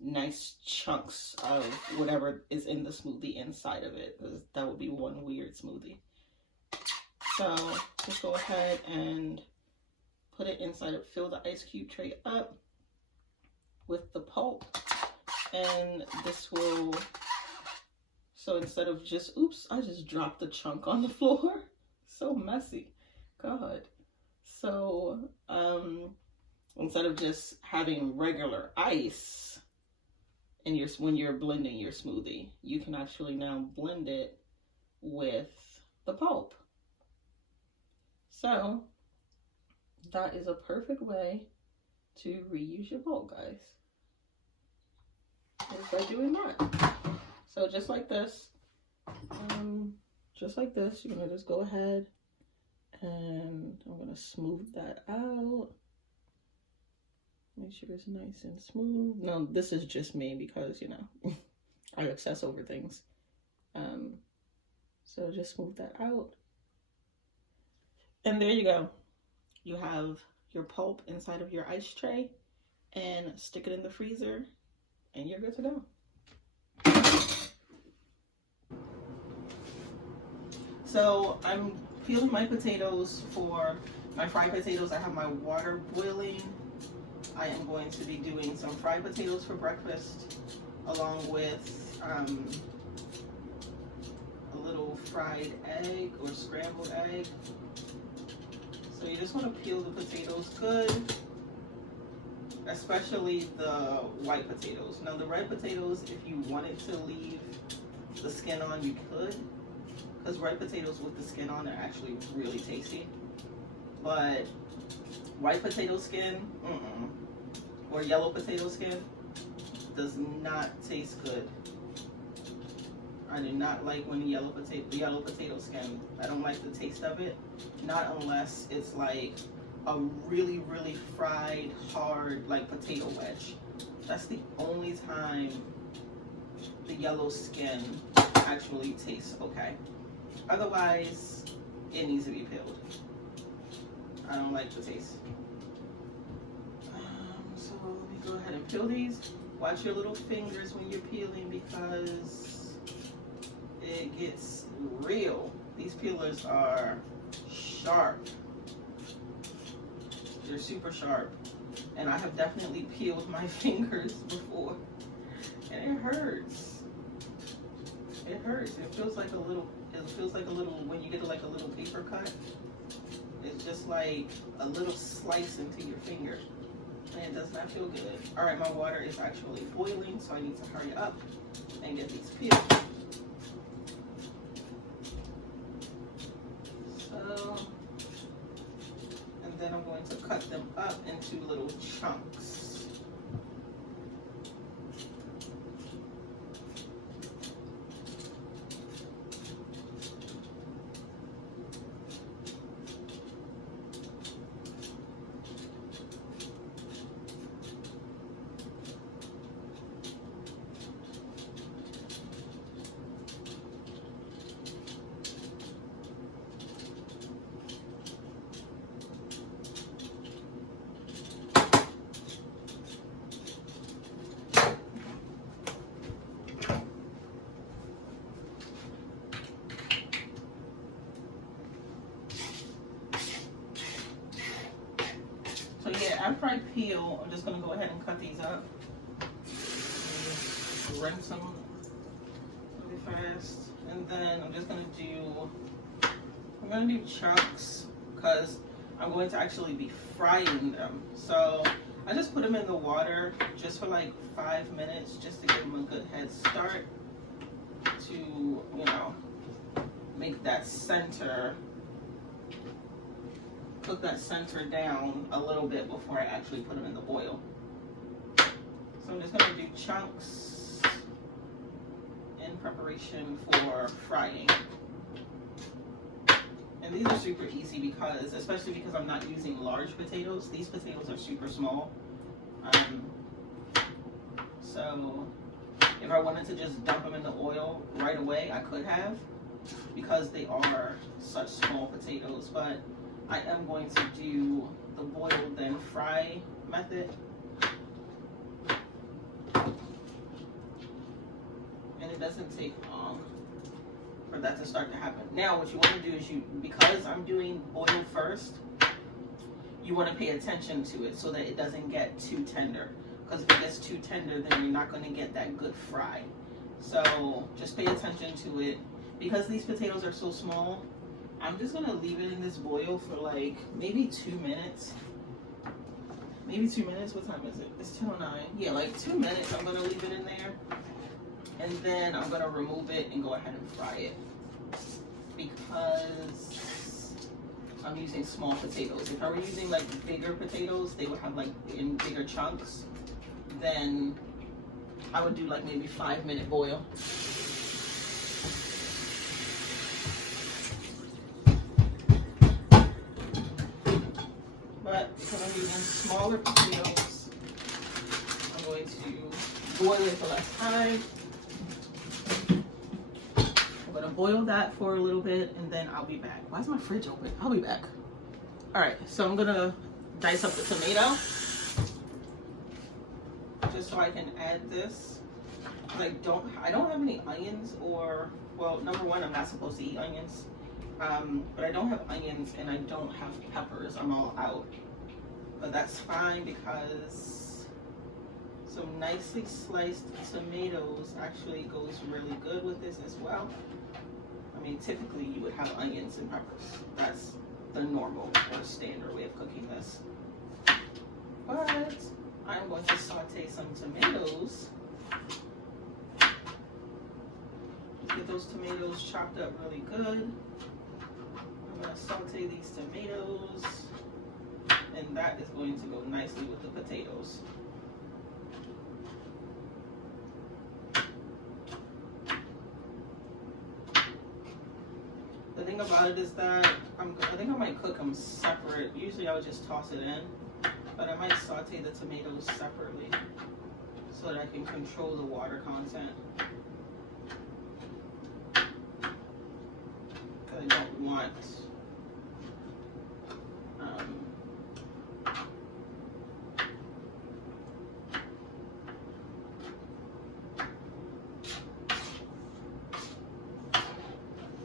nice chunks of whatever is in the smoothie inside of it, because that would be one weird smoothie. So just go ahead and put it inside of, fill the ice cube tray up with the pulp, and this will, so instead of just, oops, I just dropped the chunk on the floor. So messy, God. So instead of just having regular ice in your, when you're blending your smoothie, you can actually now blend it with the pulp. So that is a perfect way to reuse your pulp, guys, is by doing that. So just like this, you're gonna just go ahead and I'm gonna smooth that out. Make sure it's nice and smooth. No, this is just me because, you know, I obsess over things. So just smooth that out. And there you go. You have your pulp inside of your ice tray, and stick it in the freezer and you're good to go. So I'm peeling my potatoes for my fried potatoes. I have my water boiling. I am going to be doing some fried potatoes for breakfast, along with a little fried egg or scrambled egg. So you just want to peel the potatoes good, especially the white potatoes. Now the red potatoes, if you wanted to leave the skin on, you could, because red potatoes with the skin on are actually really tasty. But white potato skin, or yellow potato skin, does not taste good. I do not like when the yellow potato skin, I don't like the taste of it. Not unless it's like a really, really fried, hard, like potato wedge. That's the only time the yellow skin actually tastes okay. Otherwise, it needs to be peeled. I don't like the taste. So let me go ahead and peel these. Watch your little fingers when you're peeling, because it gets real. These peelers are sharp. They're super sharp. And I have definitely peeled my fingers before. And it hurts. It hurts. It feels like a little, when you get like a little paper cut, it's just like a little slice into your finger. And it does not feel good. All right, my water is actually boiling, so I need to hurry up and get these peeled. So, and then I'm going to cut them up into little chunks. So yeah, after I peel, I'm just gonna go ahead and cut these up. Rinse them really fast. And then I'm just gonna do chunks, because I'm going to actually be frying them. So I just put them in the water just for like 5 minutes, just to give them a good head start to, you know, make that center, cook that center down a little bit before I actually put them in the oil. So I'm just going to do chunks in preparation for frying. And these are super easy because, especially because I'm not using large potatoes, these potatoes are super small. So if I wanted to just dump them in the oil right away, I could have, because they are such small potatoes. But I am going to do the boil then fry method. it doesn't take long for that to start to happen. Now what you want to do is because I'm doing boil first, you want to pay attention to it so that it doesn't get too tender. Because if it gets too tender, then you're not going to get that good fry. So just pay attention to it. Because these potatoes are so small, I'm just going to leave it in this boil for like maybe 2 minutes. Maybe 2 minutes. What time is it? It's 10:09. Yeah, like 2 minutes. I'm going to leave it in there. And then I'm going to remove it and go ahead and fry it. Because I'm using small potatoes. If I were using like bigger potatoes, they would have like in bigger chunks. Then I would do like maybe 5-minute boil. But because I'm using smaller potatoes, I'm going to boil it for less time. I'm going to boil that for a little bit and then I'll be back. Why is my fridge open? I'll be back. Alright, so I'm going to dice up the tomato. Just so I can add this. I don't have any onions, or, well, number one, I'm not supposed to eat onions. But I don't have onions and I don't have peppers. I'm all out. But that's fine because some nicely sliced tomatoes actually goes really good with this as well. I mean, typically you would have onions and peppers. That's the normal or standard way of cooking this. But I'm going to saute some tomatoes. Get those tomatoes chopped up really good. I'm going to saute these tomatoes, and that is going to go nicely with the potatoes. The thing about it is that I think I might cook them separate. Usually I would just toss it in, but I might saute the tomatoes separately so that I can control the water content. Because I don't want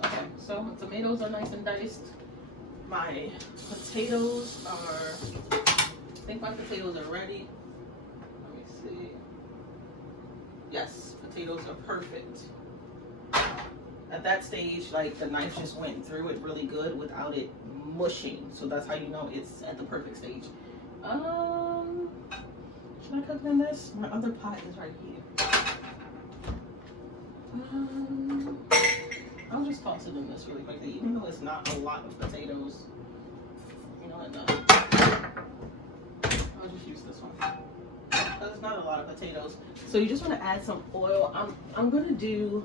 okay, so my tomatoes are nice and diced. My potatoes are, I think my potatoes are ready. Let me see. Yes, potatoes are perfect. At that stage, like the knife just went through it really good without it mushing. So that's how you know it's at the perfect stage. Should I cook in this? My other pot is right here. I'll just toss it in this really quickly, even though it's not a lot of potatoes. You know what? No. I'll just use this one. That's not a lot of potatoes. So you just want to add some oil. I'm gonna do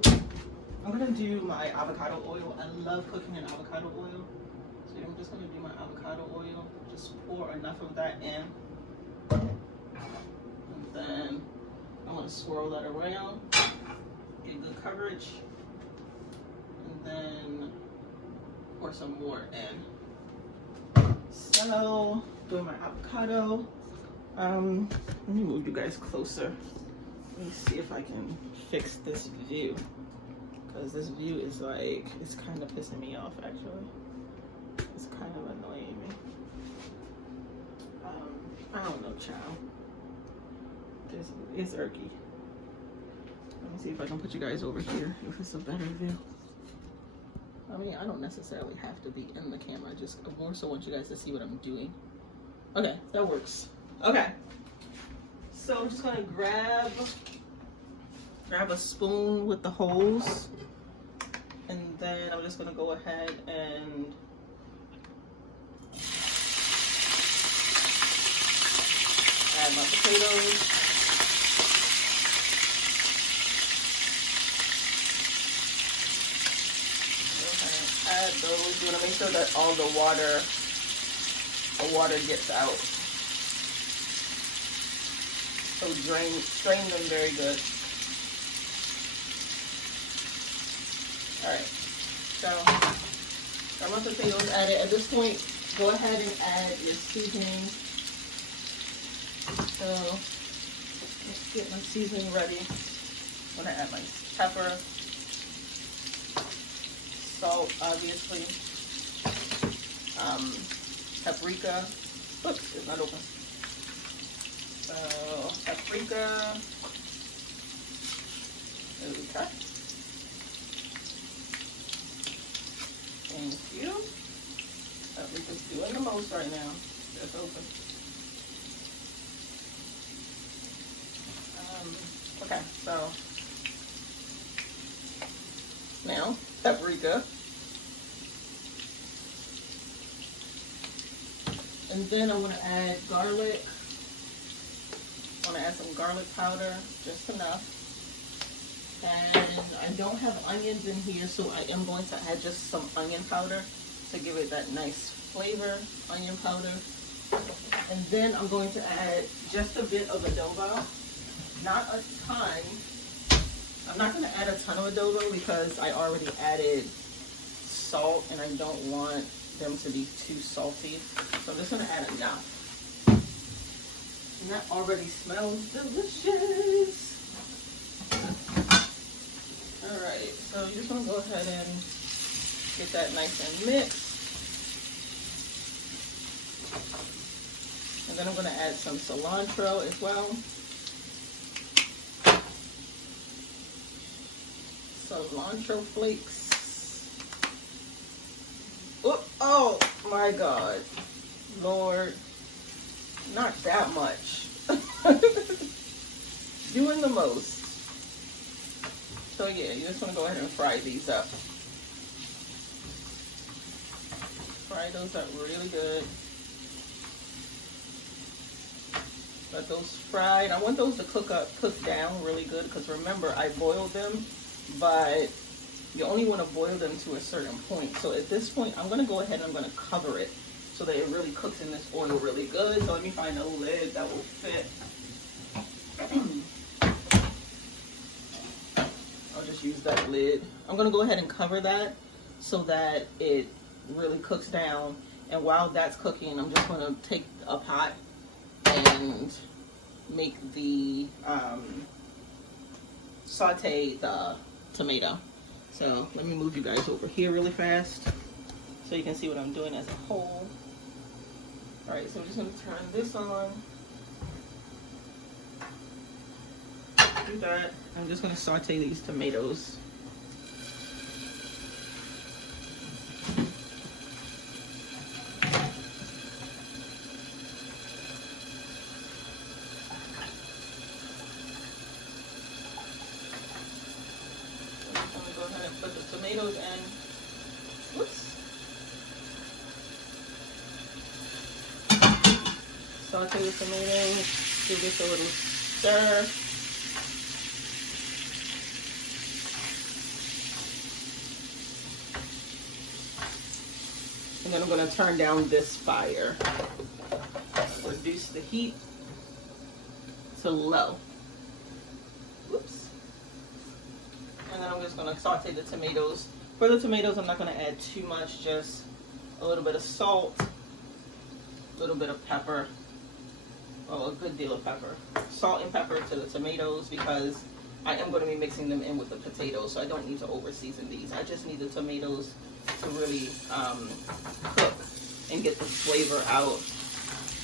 my avocado oil. I love cooking in avocado oil. So I'm just gonna do my avocado oil. Just pour enough of that in. And then I'm gonna swirl that around. Get good coverage. And then pour some more in. So, doing my avocado. Let me move you guys closer. Let me see if I can fix this view. Because this view is like, it's kind of pissing me off actually. It's kind of annoying me. I don't know, child. It's irky. Let me see if I can put you guys over here, if it's a better view. I mean, I don't necessarily have to be in the camera, just more so want you guys to see what I'm doing. Okay, that works. Okay. So I'm just gonna grab a spoon with the holes. And then I'm just gonna go ahead and add my potatoes. Add those. You want to make sure that all the water gets out. So strain them very good. Alright, so got my potatoes added. At this point, go ahead and add your seasoning. So let's get my seasoning ready. I'm gonna add my pepper, salt, obviously, paprika. Oops, it's not open. So paprika. Okay. Thank you. Paprika's doing the most right now. Just open. Okay, so now paprika, and then I'm gonna add garlic. I'm gonna add some garlic powder, just enough. And I don't have onions in here, so I am going to add just some onion powder to give it that nice flavor, onion powder. And then I'm going to add just a bit of adobo, not a ton. I'm not going to add a ton of adobo because I already added salt and I don't want them to be too salty. So I'm just going to add enough. And that already smells delicious. Alright, so you just want to go ahead and get that nice and mixed. And then I'm going to add some cilantro as well. Cilantro flakes. Oh my God. Lord. Not that much. Doing the most. So yeah, you just want to go ahead and fry these up. Fry those up really good. Let those fried. I want those to cook down really good because remember I boiled them, but you only want to boil them to a certain point. So at this point, I'm going to go ahead and I'm going to cover it so that it really cooks in this oil really good. So let me find a lid that will fit. I'll just use that lid. I'm going to go ahead and cover that so that it really cooks down. And while that's cooking, I'm just going to take a pot and make the saute the tomato. So let me move you guys over here really fast so you can see what I'm doing as a whole. Alright, so I'm just going to turn this on. Do that. I'm just going to saute these tomatoes. Put the tomatoes in. Whoops. Saute the tomatoes. Give this a little stir. And then I'm going to turn down this fire. Reduce the heat to low. Whoops. And then I'm just going to saute the tomatoes. For the tomatoes, I'm not going to add too much, just a little bit of salt, a little bit of pepper, well, a good deal of pepper. Salt and pepper to the tomatoes because I am going to be mixing them in with the potatoes, so I don't need to over season these. I just need the tomatoes to really cook and get the flavor out.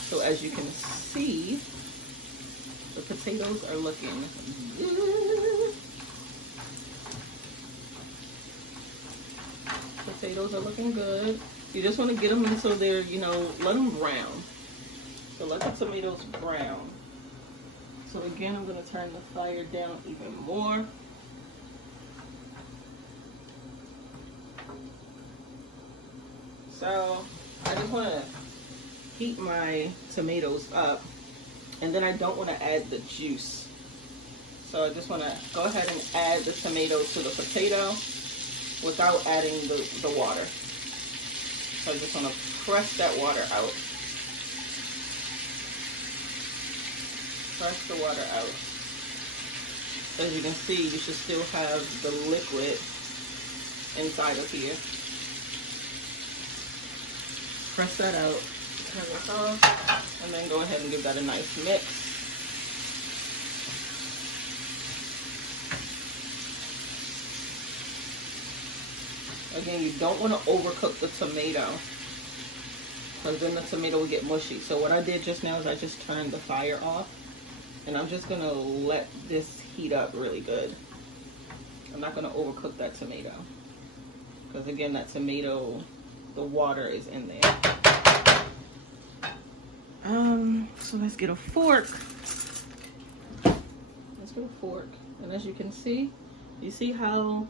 So as you can see, the potatoes are looking good. Potatoes are looking good. You just want to get them until they're, you know, let them brown. So let the tomatoes brown. So again, I'm going to turn the fire down even more. So I just want to heat my tomatoes up, and then I don't want to add the juice. So I just want to go ahead and add the tomatoes to the potato without adding the water. So I just want to press that water out. Press the water out. As you can see, you should still have the liquid inside of here. Press that out, turn this off, and then go ahead and give that a nice mix. Again, you don't want to overcook the tomato, because then the tomato will get mushy. So what I did just now is I just turned the fire off, and I'm just gonna let this heat up really good. I'm not gonna overcook that tomato, because again, that tomato, the water is in there. So let's get a fork. Let's get a fork. And as you can see, you see how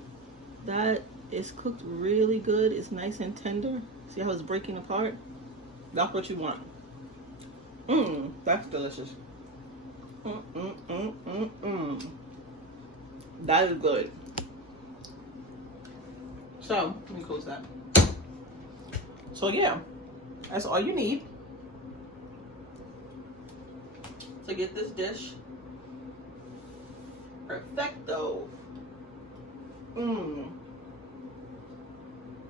that is cooked really good. It's nice and tender. See how it's breaking apart? That's what you want. That's delicious. That is good. So, let me close that. So yeah, that's all you need to get this dish perfecto.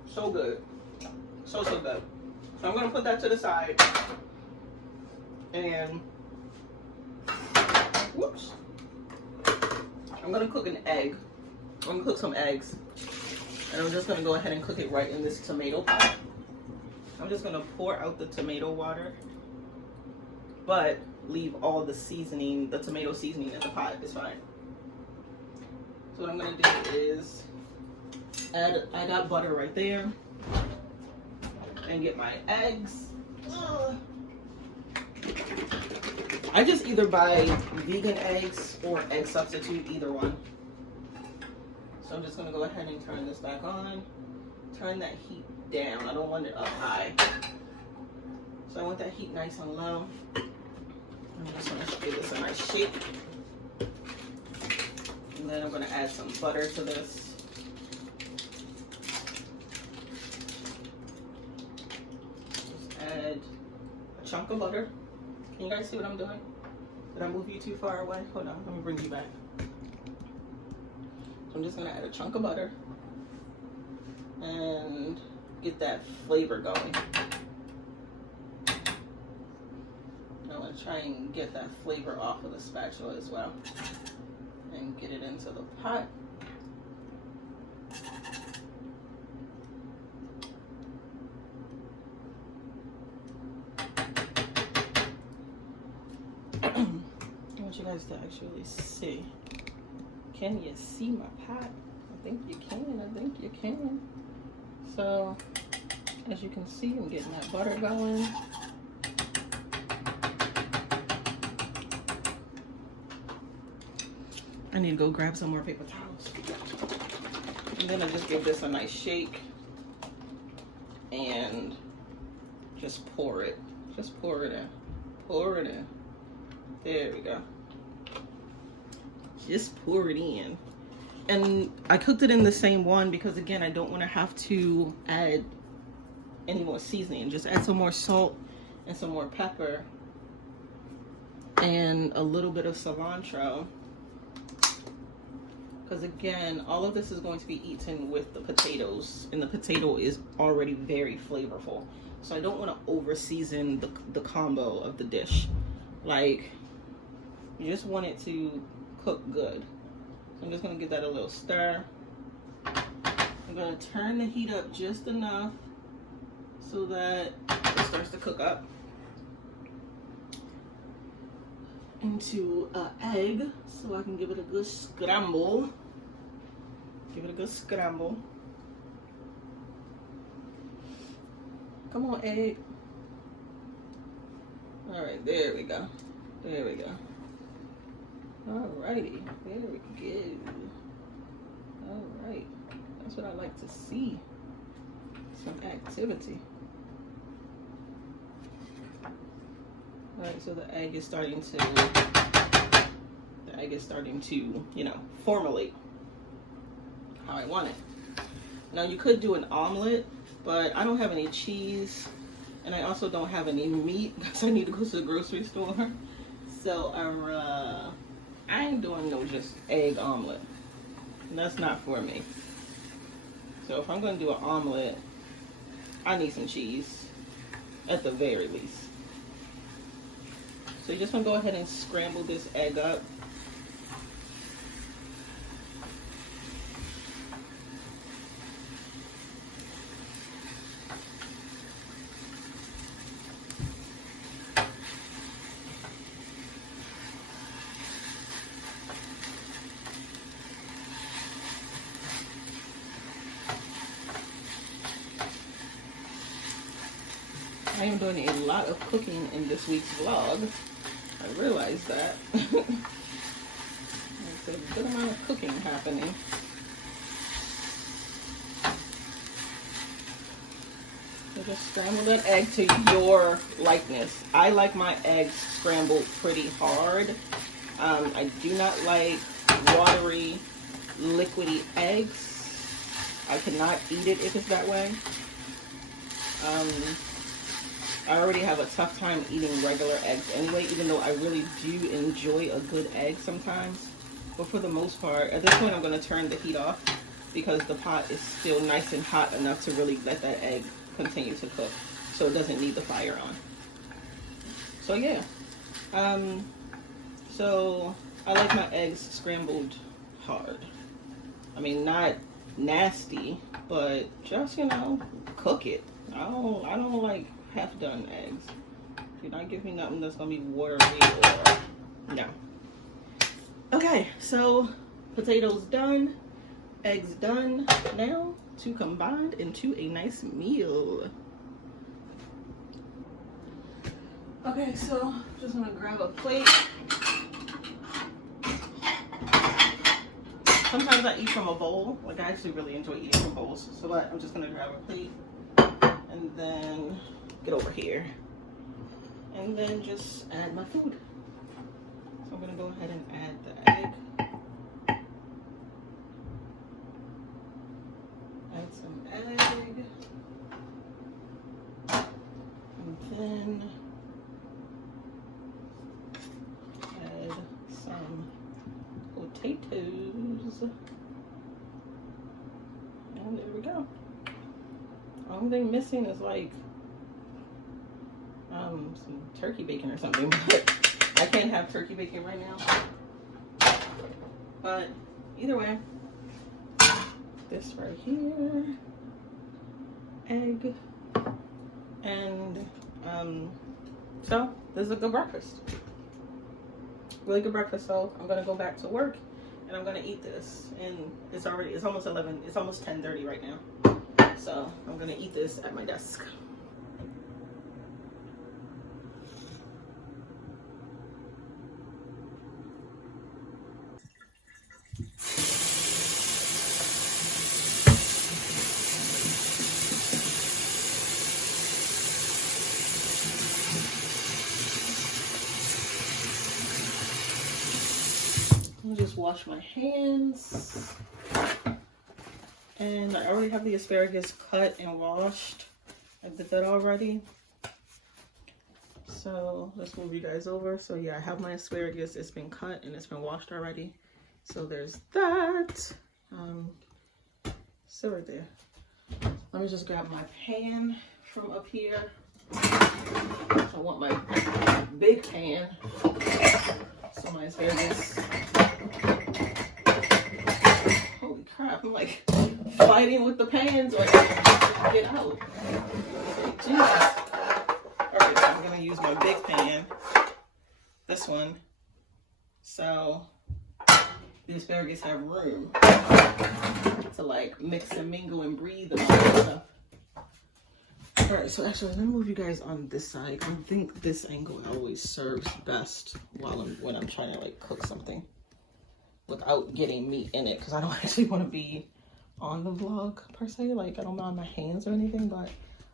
So good. So good. So I'm gonna put that to the side. And whoops. I'm gonna cook an egg. I'm gonna cook some eggs. And I'm just gonna go ahead and cook it right in this tomato pot. I'm just gonna pour out the tomato water, but leave all the seasoning, the tomato seasoning in the pot. It's fine. So what I'm gonna do is I got butter right there, and get my eggs. I just either buy vegan eggs or egg substitute, either one. So I'm just gonna go ahead and turn this back on. Turn that heat down. I don't want it up high. So I want that heat nice and low. I'm just gonna give this a nice shake. And then I'm gonna add some butter to this. Just add a chunk of butter. Can you guys see what I'm doing? Did I move you too far away? Hold on, let me bring you back. So I'm just gonna add a chunk of butter and get that flavor going. I want to try and get that flavor off of the spatula as well, and get it into the pot. I want you guys to actually see. Can you see my pot? I think you can. I think you can. So, as you can see, I'm getting that butter going. I need to go grab some more paper towels. And then I just give this a nice shake and just pour it. Just pour it in. Pour it in. There we go. Just pour it in. And I cooked it in the same one because, again, I don't want to have to add any more seasoning. Just add some more salt and some more pepper and a little bit of cilantro. Because, again, all of this is going to be eaten with the potatoes, and the potato is already very flavorful. So I don't want to over season the combo of the dish. Like, you just want it to cook good. So I'm just going to give that a little stir. I'm going to turn the heat up just enough so that it starts to cook up into an egg, so I can give it a good scramble. Give it a good scramble. Come on, egg. Alright, there we go. There we go. Alrighty, there we go. Alright, that's what I like to see. Some activity. Alright, so the egg is starting to, you know, formulate how I want it. Now you could do an omelet, but I don't have any cheese, and I also don't have any meat because I need to go to the grocery store. So I ain't doing no just egg omelet. That's not for me. So if I'm gonna do an omelet, I need some cheese at the very least. So you just want to go ahead and scramble this egg up. I am doing a lot of cooking in this week's vlog. I realized that. There's a good amount of cooking happening. So just scramble that egg to your likeness. I like my eggs scrambled pretty hard. I do not like watery, liquidy eggs. I cannot eat it if it's that way. I already have a tough time eating regular eggs anyway, even though I really do enjoy a good egg sometimes. But for the most part, at this point I'm going to turn the heat off because the pot is still nice and hot enough to really let that egg continue to cook. So it doesn't need the fire on. So yeah. So I like my eggs scrambled hard. I mean, not nasty, but just, you know, cook it. I don't like half-done eggs. Do not give me nothing that's gonna be watery or no. Okay, so potatoes done, eggs done. Now to combine into a nice meal. Okay, so just gonna grab a plate. Sometimes I eat from a bowl. Like, I actually really enjoy eating from bowls. So I'm just gonna grab a plate and then get over here and then just add my food. So I'm gonna go ahead and add the egg. Add some egg. And then add some potatoes. And there we go. Only thing missing is like some turkey bacon or something, but I can't have turkey bacon right now. But either way, this right here, egg, and so this is a good breakfast. Really good breakfast. So I'm gonna go back to work and I'm gonna eat this, and it's almost 11, it's almost 10:30 right now. So I'm gonna eat this at my desk. I'll just wash my hands. And I already have the asparagus cut and washed. I did that already. So let's move you guys over. So yeah, I have my asparagus. It's been cut and it's been washed already. So there's that. So right there. Let me just grab my pan from up here. I want my big pan. So my asparagus. Holy crap, I'm like fighting with the pans right now to get out. Jesus. Alright, so I'm gonna use my big pan. This one. So the asparagus have room to like mix and mingle and breathe and all that stuff. Alright, so actually let me move you guys on this side. I think this angle always serves best when I'm trying to like cook something without getting meat in it, because I don't actually want to be on the vlog per se. Like, I don't mind my hands or anything, but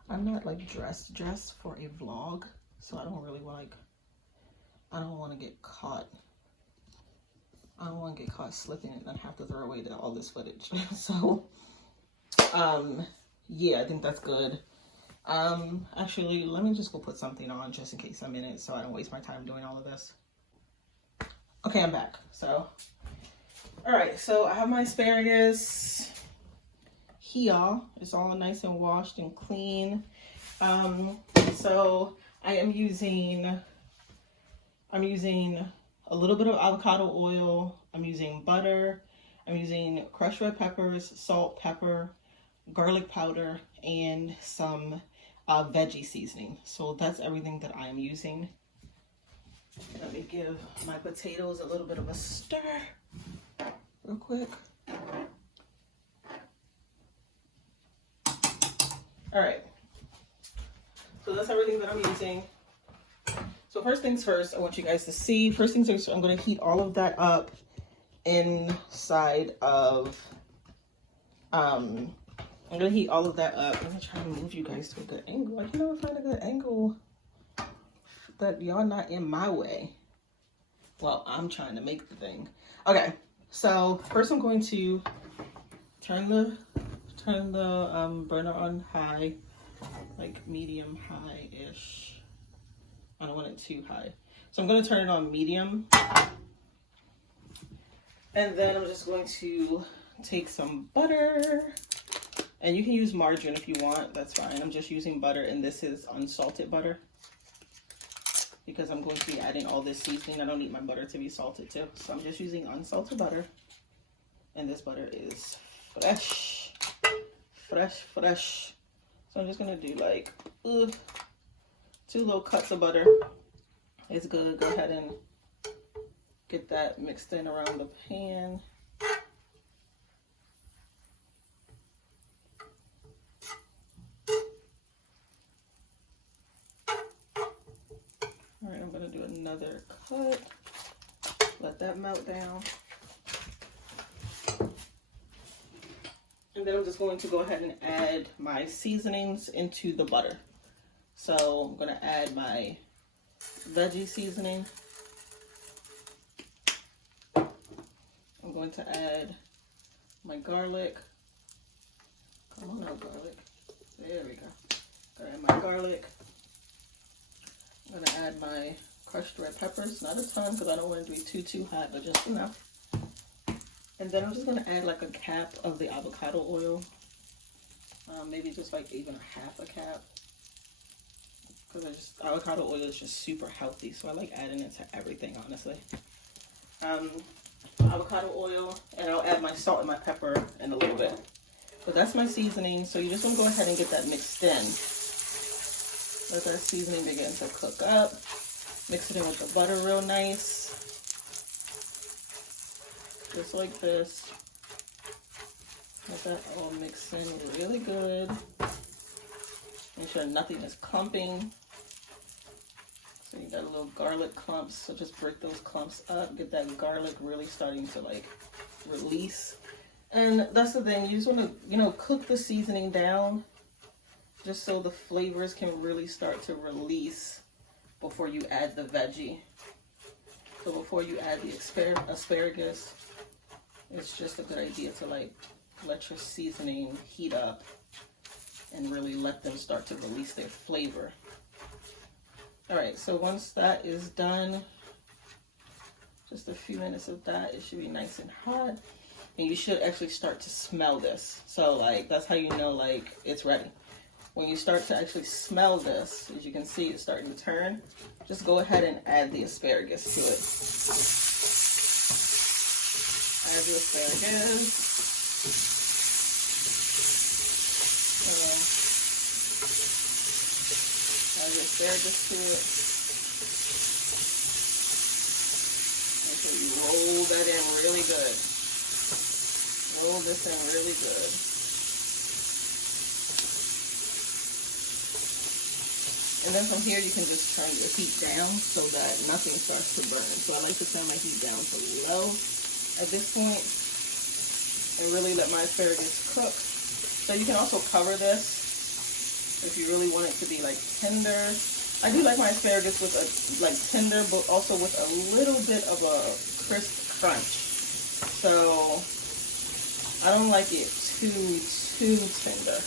I'm not like dressed for a vlog, so I don't really like, I don't want to get caught. I don't want to get caught slipping and then have to throw away all this footage. So yeah, I think that's good. Actually, let me just go put something on just in case I'm in it, so I don't waste my time doing all of this. Okay, I'm back. So all right, so I have my asparagus here. It's all nice and washed and clean. So I am using a little bit of avocado oil. I'm using butter. I'm using crushed red peppers, salt, pepper, garlic powder, and some veggie seasoning. So that's everything that I'm using. Let me give my potatoes a little bit of a stir real quick. All right. So So that's everything that I'm using. So first things first, I want you guys to see. First things first, I'm going to heat all of that up inside of, I'm going to heat all of that up. I'm going to try to move you guys to a good angle. I can never find a good angle that y'all not in my way. Well, I'm trying to make the thing. Okay, so first I'm going to turn the burner on high, like medium high-ish. I don't want it too high. So I'm going to turn it on medium. And then I'm just going to take some butter. And you can use margarine if you want. That's fine. I'm just using butter. And this is unsalted butter, because I'm going to be adding all this seasoning. I don't need my butter to be salted too. So I'm just using unsalted butter. And this butter is fresh. Fresh, fresh. So I'm just going to do like 2 little cups of butter. It's good. Go ahead and get that mixed in around the pan. All right, I'm going to do another cut. Let that melt down. And then I'm just going to go ahead and add my seasonings into the butter. So I'm going to add my veggie seasoning. I'm going to add my garlic. Come on out, garlic. There we go. Gonna add my garlic. I'm going to add my crushed red peppers. Not a ton, because I don't want it to be too hot, but just enough. And then I'm just going to add like a cap of the avocado oil. Maybe just like even a 1/2 cap. Because avocado oil is just super healthy, so I like adding it to everything, honestly. Avocado oil, and I'll add my salt and my pepper in a little bit. But that's my seasoning, so you just want to go ahead and get that mixed in. Let that seasoning begin to cook up. Mix it in with the butter real nice. Just like this. Let that all mix in really good. Make sure nothing is clumping. So you got a little garlic clumps, so just break those clumps up. Get that garlic really starting to like release. And that's the thing, you just want to, cook the seasoning down just so the flavors can really start to release before you add the veggie. So before you add the asparagus, it's just a good idea to like let your seasoning heat up and really let them start to release their flavor. All right, so once that is done, just a few minutes of that, it should be nice and hot. And you should actually start to smell this. So like, that's how you know like it's ready. When you start to actually smell this, as you can see, it's starting to turn. Just go ahead and add the asparagus to it. Add the asparagus. Add the asparagus to it. Make sure you roll that in really good. Roll this in really good. And then from here, you can just turn your heat down so that nothing starts to burn. So I like to turn my heat down to low at this point and really let my asparagus cook. So you can also cover this if you really want it to be like tender. I do like my asparagus with a like tender, but also with a little bit of a crisp crunch. So I don't like it too tender.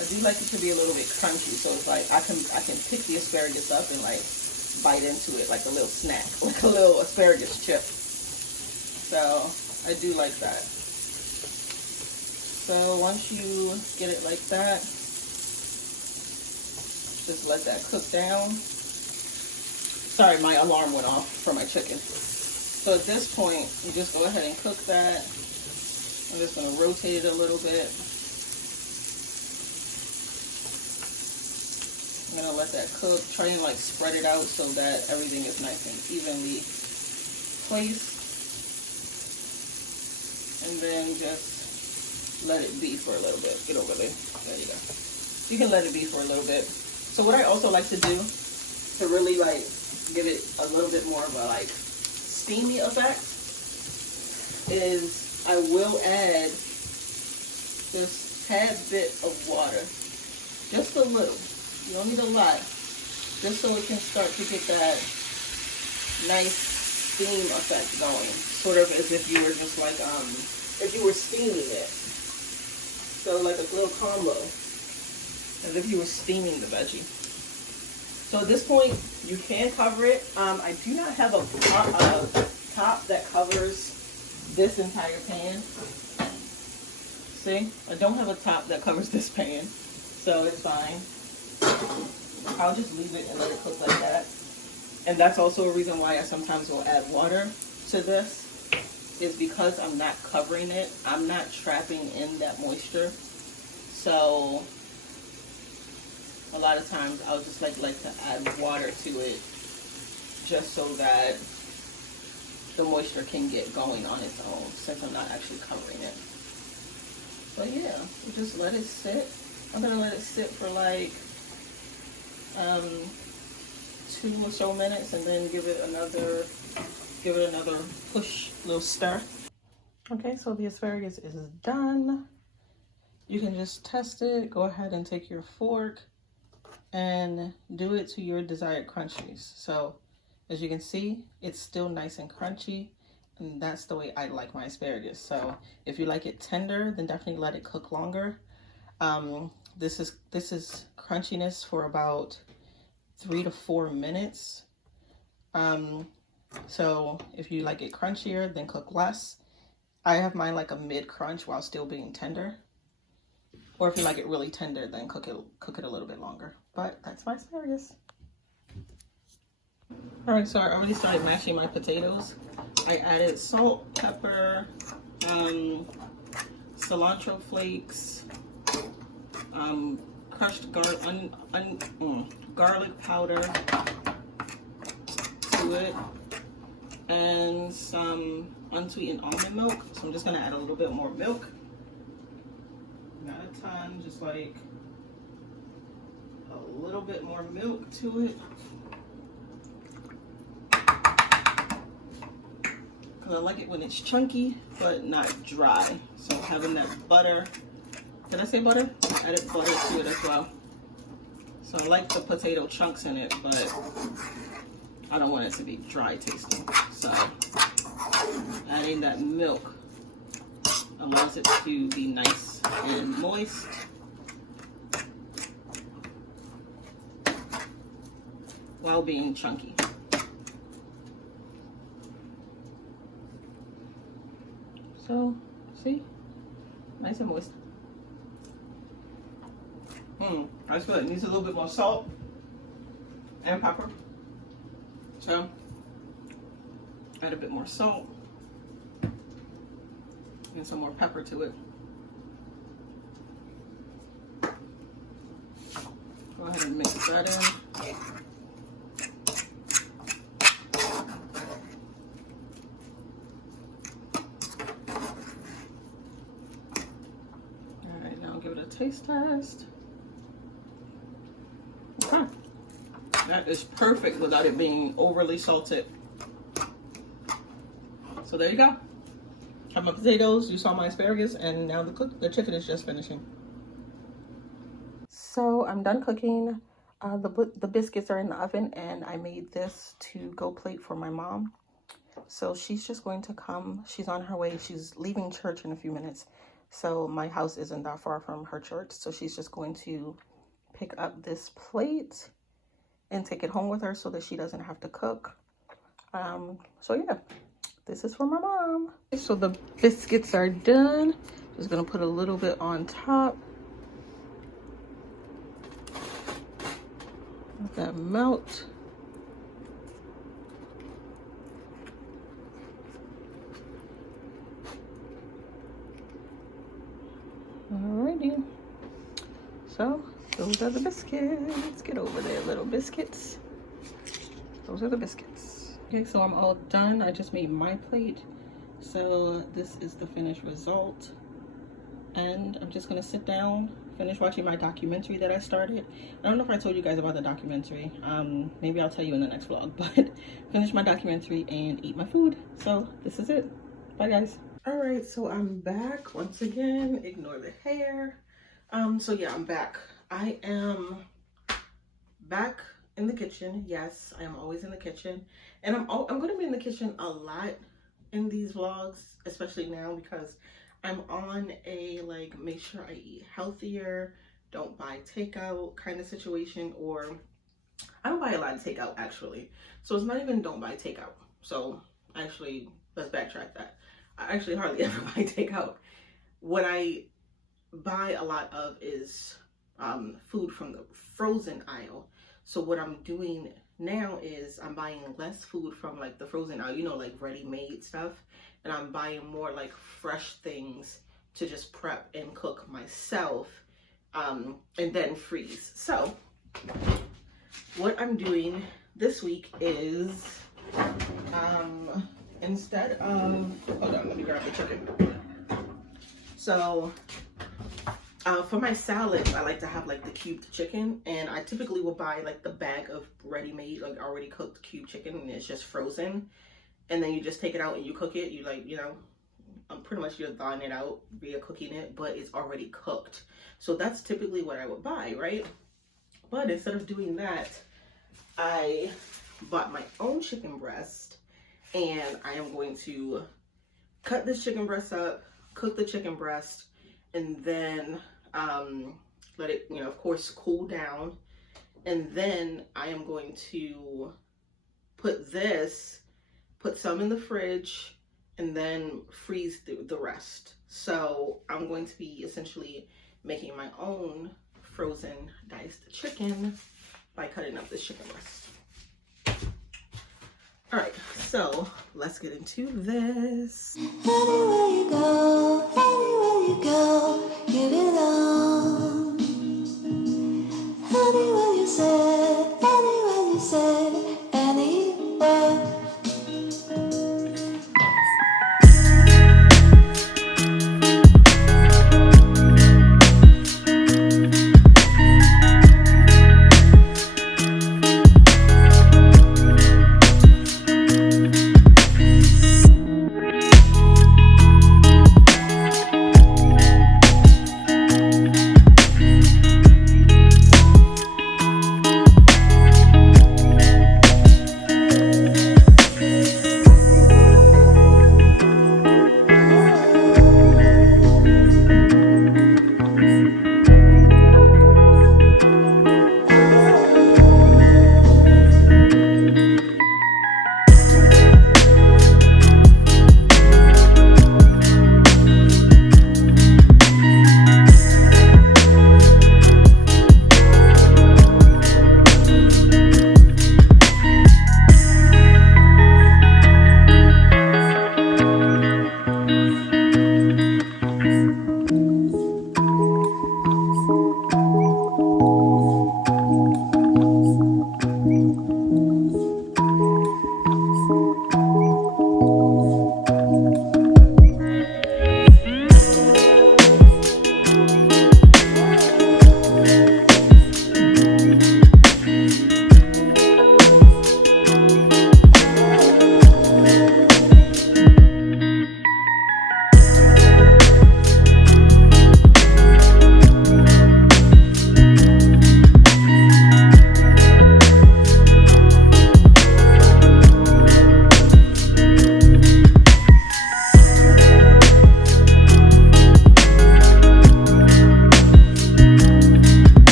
I do like it to be a little bit crunchy, so it's like I can pick the asparagus up and like bite into it like a little snack, like a little asparagus chip. So I do like that. So once you get it like that, just let that cook down. Sorry, my alarm went off for my chicken. So at this point, you just go ahead and cook that. I'm just going to rotate it a little bit. I'm going to let that cook. Try and like spread it out so that everything is nice and evenly placed. And then just let it be for a little bit. Get over there. There you go. You can let it be for a little bit. So So what I also like to do to really like give it a little bit more of a like steamy effect is I will add this tad bit of water, just a little. You don't need a lot, just so it can start to get that nice steam effect going, sort of as if you were just like if you were steaming it. So like a little combo, as if you were steaming the veggie. So at this point, you can cover it. I do not have a top that covers this entire pan. See, I don't have a top that covers this pan, so it's fine. I'll just leave it and let it cook like that. And that's also a reason why I sometimes will add water to this, is because I'm not covering it. I'm not trapping in that moisture. So a lot of times I'll just like to add water to it, just so that the moisture can get going on its own, since I'm not actually covering it. But yeah, we just let it sit. I'm gonna let it sit for like 2 or so minutes, and then give it another push, little stir. Okay, so the asparagus is done. You can just test it. Go ahead and take your fork and do it to your desired crunchies. So as you can see, it's still nice and crunchy, and that's the way I like my asparagus. So if you like it tender, then definitely let it cook longer. This is crunchiness for about 3 to 4 minutes. So if you like it crunchier, then cook less. I have mine like a mid crunch while still being tender. Or if you like it really tender, then cook it a little bit longer. But that's my asparagus. All right, so I already started mashing my potatoes. I added salt, pepper, cilantro flakes, crushed garlic powder to it, and some unsweetened almond milk. So I'm just gonna add a little bit more milk. Not a ton, just like a little bit more milk to it. Cause I like it when it's chunky, but not dry. So having that butter, did I say butter? I added butter to it as well. So I like the potato chunks in it, but I don't want it to be dry tasting. So adding that milk allows it to be nice and moist. While being chunky. So, see? Nice and moist. That's good. It needs a little bit more salt and pepper. So, add a bit more salt and some more pepper to it. Go ahead and mix that in. Alright, now give it a taste test. Okay. That is perfect without it being overly salted. So there you go. Have my potatoes, you saw my asparagus, and now the chicken is just finishing. So I'm done cooking. The biscuits are in the oven, and I made this to go plate for my mom. So she's just going to come. She's on her way. She's leaving church in a few minutes. So my house isn't that far from her church. So she's just going to pick up this plate and take it home with her so that she doesn't have to cook. So yeah, this is for my mom. So the biscuits are done. Just gonna put a little bit on top. Let that melt. Alrighty. So those are the biscuits. Get over there, little biscuits. Those are the biscuits. Okay, so I'm all done. I just made my plate. So this is the finished result. and I'm just gonna sit down, finish watching my documentary that I started. I don't know if I told you guys about the documentary. Maybe I'll tell you in the next vlog, but finish my documentary and eat my food. So this is it. Bye guys. All right, so I'm back once again. Ignore the hair. So yeah, I'm back. I am back in the kitchen. Yes, I am always in the kitchen, and I'm going to be in the kitchen a lot in these vlogs, especially now because I'm on a like make sure I eat healthier, don't buy takeout kind of situation. Or I don't buy a lot of takeout actually, so it's not even don't buy takeout. So actually, let's backtrack that. I actually hardly ever buy takeout. What I buy a lot of is food from the frozen aisle. So what I'm doing now is I'm buying less food from like the frozen aisle, you know, like ready-made stuff, and I'm buying more like fresh things to just prep and cook myself, and then freeze. So what I'm doing this week is instead of, hold on, let me grab the chicken. So for my salads, I like to have like the cubed chicken, and I typically will buy like the bag of ready-made, like already cooked cubed chicken, and it's just frozen. And then you just take it out and you cook it. You like, you know, pretty much you're thawing it out via cooking it, but it's already cooked. So that's typically what I would buy, right? But instead of doing that, I bought my own chicken breast, and I am going to cut this chicken breast up, cook the chicken breast, and then let it, you know, of course, cool down. And then I am going to put some in the fridge and then freeze the rest. So I'm going to be essentially making my own frozen diced chicken by cutting up this chicken breast. All right, so let's get into this. Anywhere you go, you belong. Anywhere you say, anywhere.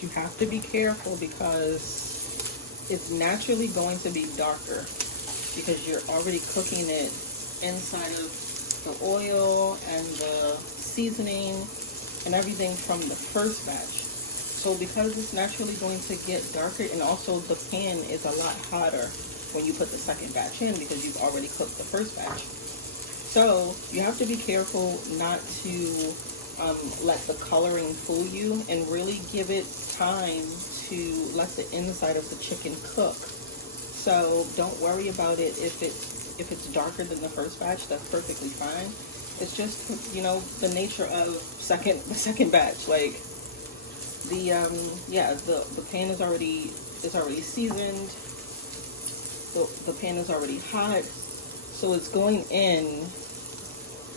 You have to be careful because it's naturally going to be darker because you're already cooking it inside of the oil and the seasoning and everything from the first batch. So because it's naturally going to get darker, and also the pan is a lot hotter when you put the second batch in because you've already cooked the first batch. So you have to be careful not to let the coloring fool you, and really give it time to let the inside of the chicken cook. So don't worry about it if it's darker than the first batch. That's perfectly fine. It's just, you know, the nature of the second batch. Like the pan is already seasoned. The pan is already hot, so it's going in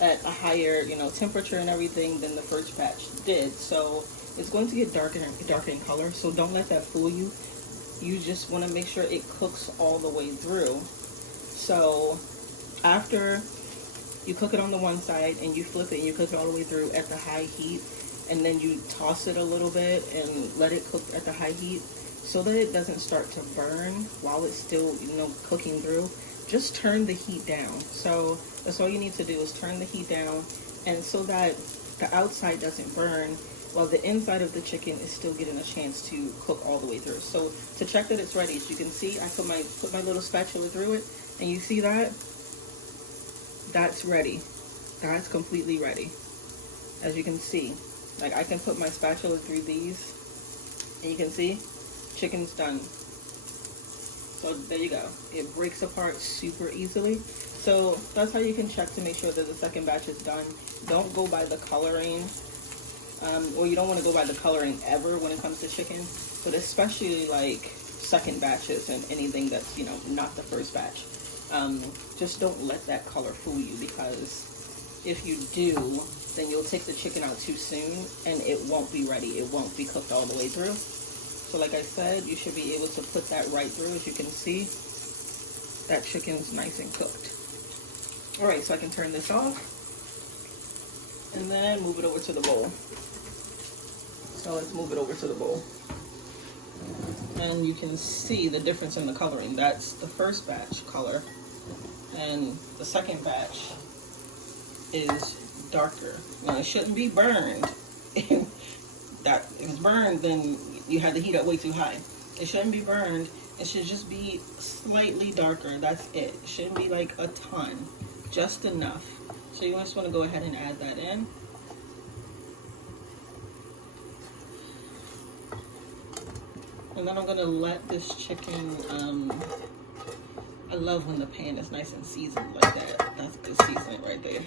at a higher, you know, temperature and everything than the first batch did. So it's going to get darker in color. So don't let that fool you. You just want to make sure it cooks all the way through. So after you cook it on the one side and you flip it and you cook it all the way through at the high heat, and then you toss it a little bit and let it cook at the high heat so that it doesn't start to burn while it's still, you know, cooking through. Just turn the heat down. So that's all you need to do, is turn the heat down, and so that the outside doesn't burn while the inside of the chicken is still getting a chance to cook all the way through. So to check that it's ready, as you can see, I put my little spatula through it, and you see that? That's ready. That's completely ready. As you can see, like I can put my spatula through these, and you can see, chicken's done. So there you go. It breaks apart super easily. So that's how you can check to make sure that the second batch is done. Don't go by the coloring, or you don't want to go by the coloring ever when it comes to chicken, but especially like second batches and anything that's, you know, not the first batch. Just don't let that color fool you, because if you do, then you'll take the chicken out too soon and it won't be ready. It won't be cooked all the way through. So like I said, you should be able to put that right through. As you can see, that chicken's nice and cooked. All right, so I can turn this off and then move it over to the bowl. So let's move it over to the bowl. And you can see the difference in the coloring. That's the first batch color, and the second batch is darker. Now it shouldn't be burned. That if it's burned, then you had the heat up way too high. It shouldn't be burned. It should just be slightly darker. That's it. It shouldn't be like a ton, just enough. So you just want to go ahead and add that in. And then I'm gonna let this chicken, I love when the pan is nice and seasoned like that. That's good seasoning right there.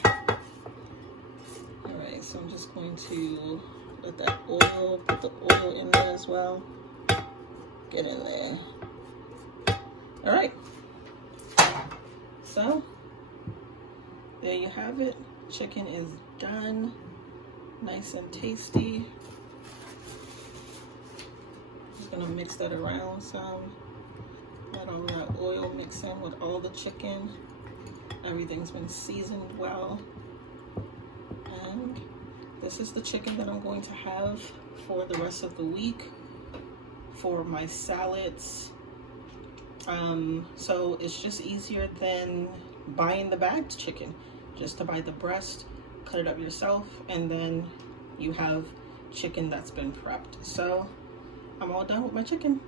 All right, so I'm just going to let that oil, put the oil in there as well. Get in there. All right. So there you have it. Chicken is done. Nice and tasty. Just gonna mix that around some. Let all that oil mix in with all the chicken. Everything's been seasoned well. And this is the chicken that I'm going to have for the rest of the week for my salads. So it's just easier than buying the bagged chicken. Just to buy the breast, cut it up yourself, and then you have chicken that's been prepped. So I'm all done with my chicken.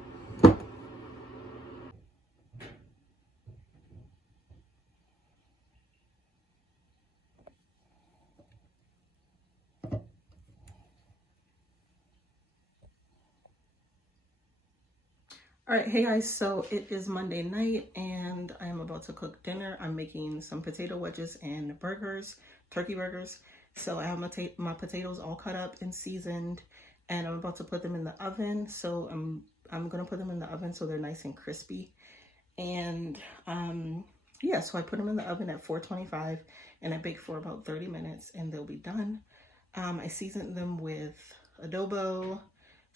All right, hey guys, so it is Monday night and I'm about to cook dinner. I'm making some potato wedges and burgers, turkey burgers. So I have my potatoes all cut up and seasoned, and I'm about to put them in the oven. So I'm gonna put them in the oven so they're nice and crispy. And yeah, so I put them in the oven at 425 and I bake for about 30 minutes and they'll be done. I seasoned them with adobo,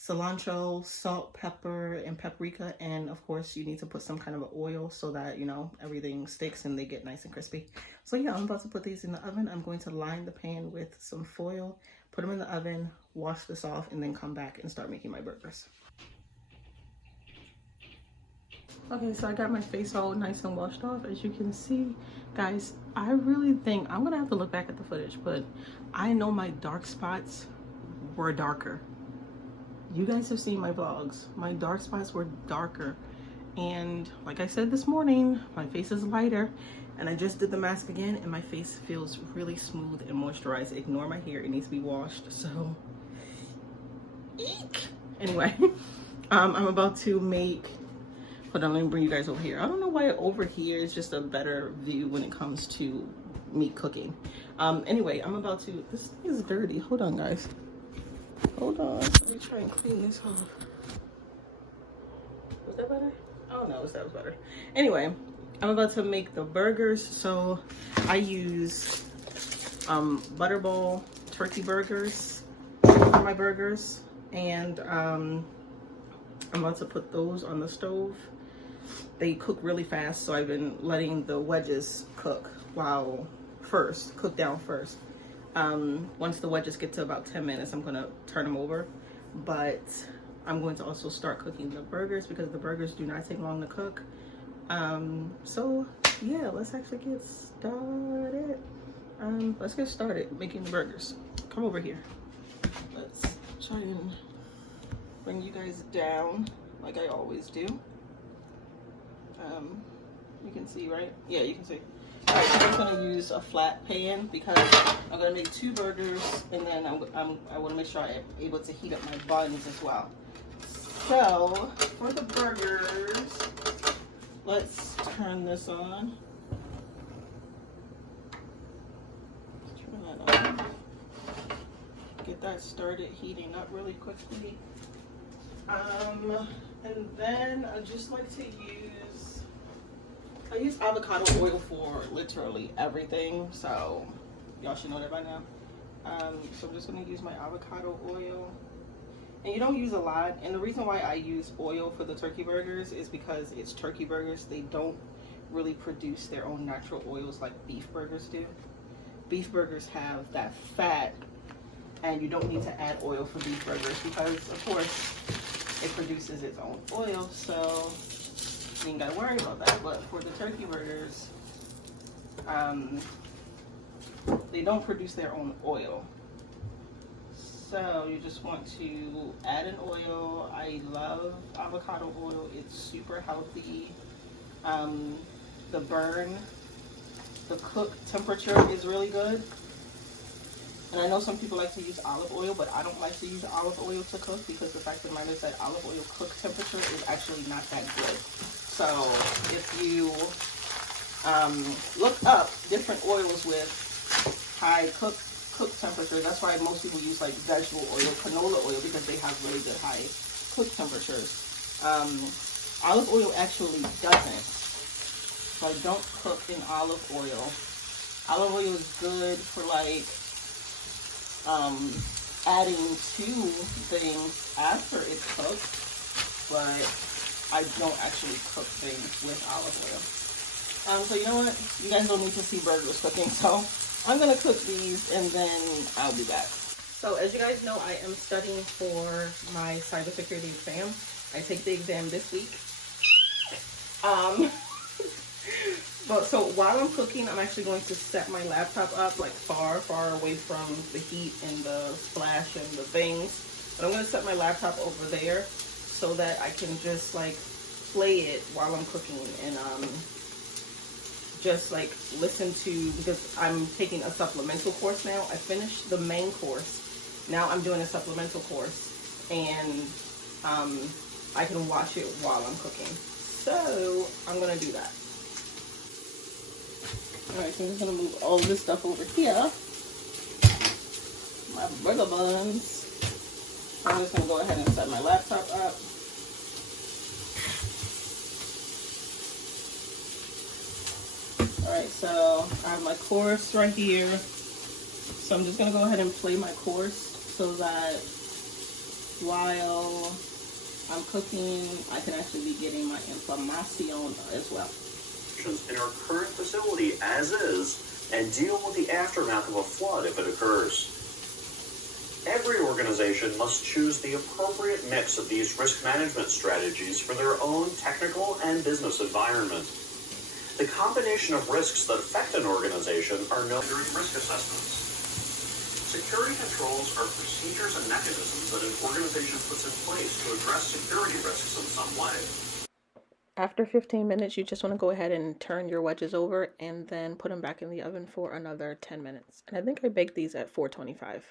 cilantro, salt, pepper, and paprika, and of course you need to put some kind of oil so that, you know, everything sticks and they get nice and crispy. So yeah, I'm about to put these in the oven. I'm going to line the pan with some foil, put them in the oven, wash this off, and then come back and start making my burgers. Okay, so I got my face all nice and washed off. As you can see, guys, I really think I'm gonna have to look back at the footage, but I know my dark spots were darker. You guys have seen my vlogs. My dark spots were darker. And like I said this morning, my face is lighter. And I just did the mask again and my face feels really smooth and moisturized. Ignore my hair, it needs to be washed. So, eek. Anyway, I'm about to make, hold on, let me bring you guys over here. I don't know why over here is just a better view when it comes to me cooking. Anyway, I'm about to, this is dirty. Hold on, guys. Hold on. Let me try and clean this off. Was that better? Oh no, that was better. Anyway, I'm about to make the burgers. So I use Butterball turkey burgers for my burgers. And I'm about to put those on the stove. They cook really fast, so I've been letting the wedges cook cook down first. Once the wedges get to about 10 minutes, I'm gonna turn them over. But I'm going to also start cooking the burgers because the burgers do not take long to cook. So yeah, let's actually get started. Let's get started making the burgers. Come over here. Let's try and bring you guys down like I always do. You can see, right? Yeah, you can see. Alright, so I'm gonna use a flat pan because I'm gonna make 2 burgers, and then I want to make sure I'm able to heat up my buns as well. So for the burgers, let's turn this on. Let's turn that on. Get that started heating up really quickly. And then I just like to I use avocado oil for literally everything, so y'all should know that by now. So I'm just gonna use my avocado oil. And you don't use a lot, and the reason why I use oil for the turkey burgers is because it's turkey burgers. They don't really produce their own natural oils like beef burgers do. Beef burgers have that fat, and you don't need to add oil for beef burgers because, of course, it produces its own oil, so you ain't gotta worry about that. But for the turkey burgers, they don't produce their own oil. So you just want to add an oil. I love avocado oil. It's super healthy. The cook temperature is really good. And I know some people like to use olive oil, but I don't like to use olive oil to cook because the fact of the matter is that olive oil cook temperature is actually not that good. So if you look up different oils with high cook temperature, that's why most people use like vegetable oil, canola oil, because they have really good high cook temperatures. Olive oil actually doesn't. So I don't cook in olive oil. Olive oil is good for like adding to things after it's cooked, but I don't actually cook things with olive oil. So you know what? You guys don't need to see burgers cooking, so I'm gonna cook these and then I'll be back. So as you guys know, I am studying for my cybersecurity exam. I take the exam this week. But so while I'm cooking, I'm actually going to set my laptop up like far away from the heat and the flash and the things. But I'm going to set my laptop over there so that I can just like play it while I'm cooking and just like listen to, because I'm taking a supplemental course now. I finished the main course. Now I'm doing a supplemental course, and I can watch it while I'm cooking. So I'm going to do that. Alright, so I'm just going to move all this stuff over here. My burger buns. I'm just going to go ahead and set my laptop up. Alright, so I have my course right here. So I'm just going to go ahead and play my course so that while I'm cooking, I can actually be getting my information as well. In our current facility as is, and deal with the aftermath of a flood if it occurs. Every organization must choose the appropriate mix of these risk management strategies for their own technical and business environment. The combination of risks that affect an organization are known during risk assessments. Security controls are procedures and mechanisms that an organization puts in place to address security risks in some way. After 15 minutes, you just want to go ahead and turn your wedges over and then put them back in the oven for another 10 minutes. And I think I baked these at 425.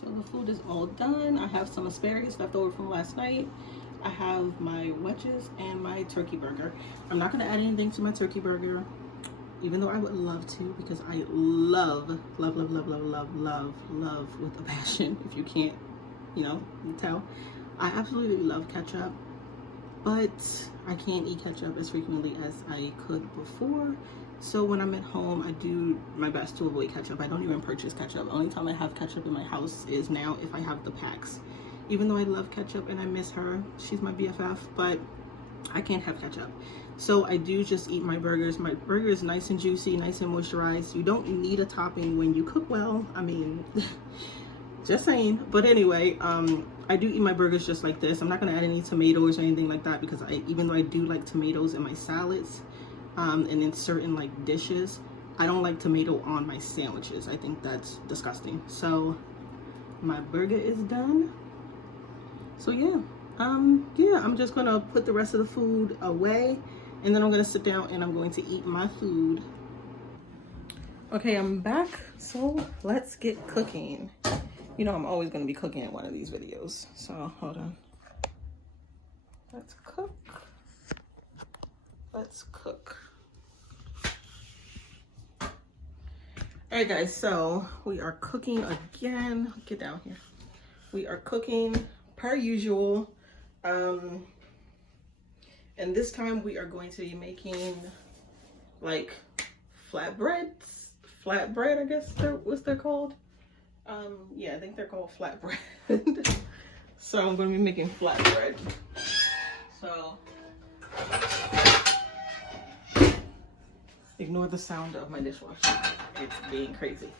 So the food is all done. I have some asparagus left over from last night. I have my wedges and my turkey burger. I'm not gonna add anything to my turkey burger, even though I would love to, because I love with a passion, if you can't, you know, tell. I absolutely love ketchup, but I can't eat ketchup as frequently as I could before. So when I'm at home, I do my best to avoid ketchup. I don't even purchase ketchup. The only time I have ketchup in my house is now if I have the packs. Even though I love ketchup and I miss her, she's my BFF, but I can't have ketchup. So I do just eat my burgers. My burger is nice and juicy, nice and moisturized. You don't need a topping when you cook well. I mean, just saying. But anyway, I do eat my burgers just like this. I'm not gonna add any tomatoes or anything like that, because even though I do like tomatoes in my salads, and in certain like dishes, I don't like tomato on my sandwiches. I think that's disgusting. So my burger is done. So yeah, I'm just gonna put the rest of the food away, and then I'm gonna sit down and I'm going to eat my food. Okay, I'm back. So let's get cooking. You know I'm always gonna be cooking in one of these videos. So hold on. Let's cook. Let's cook. Alright guys, so we are cooking again. Get down here. We are cooking per usual. And this time we are going to be making like flatbread, I guess they're called. Yeah, I think they're called flatbread. So I'm going to be making flatbread. So ignore the sound of my dishwasher. It's being crazy.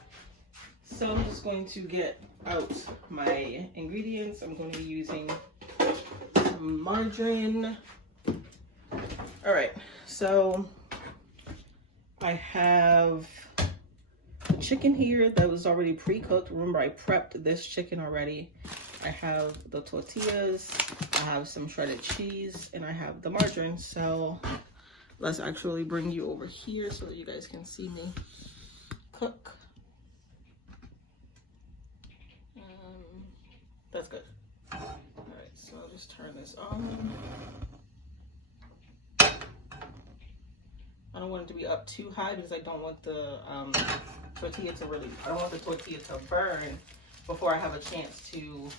So I'm just going to get out my ingredients. I'm going to be using some margarine. All right, so I have chicken here that was already pre-cooked. Remember, I prepped this chicken already. I have the tortillas, I have some shredded cheese, and I have the margarine. So let's actually bring you over here so that you guys can see me cook. That's good. All right, so I'll just turn this on. I don't want it to be up too high because I don't want the tortilla to burn before I have a chance to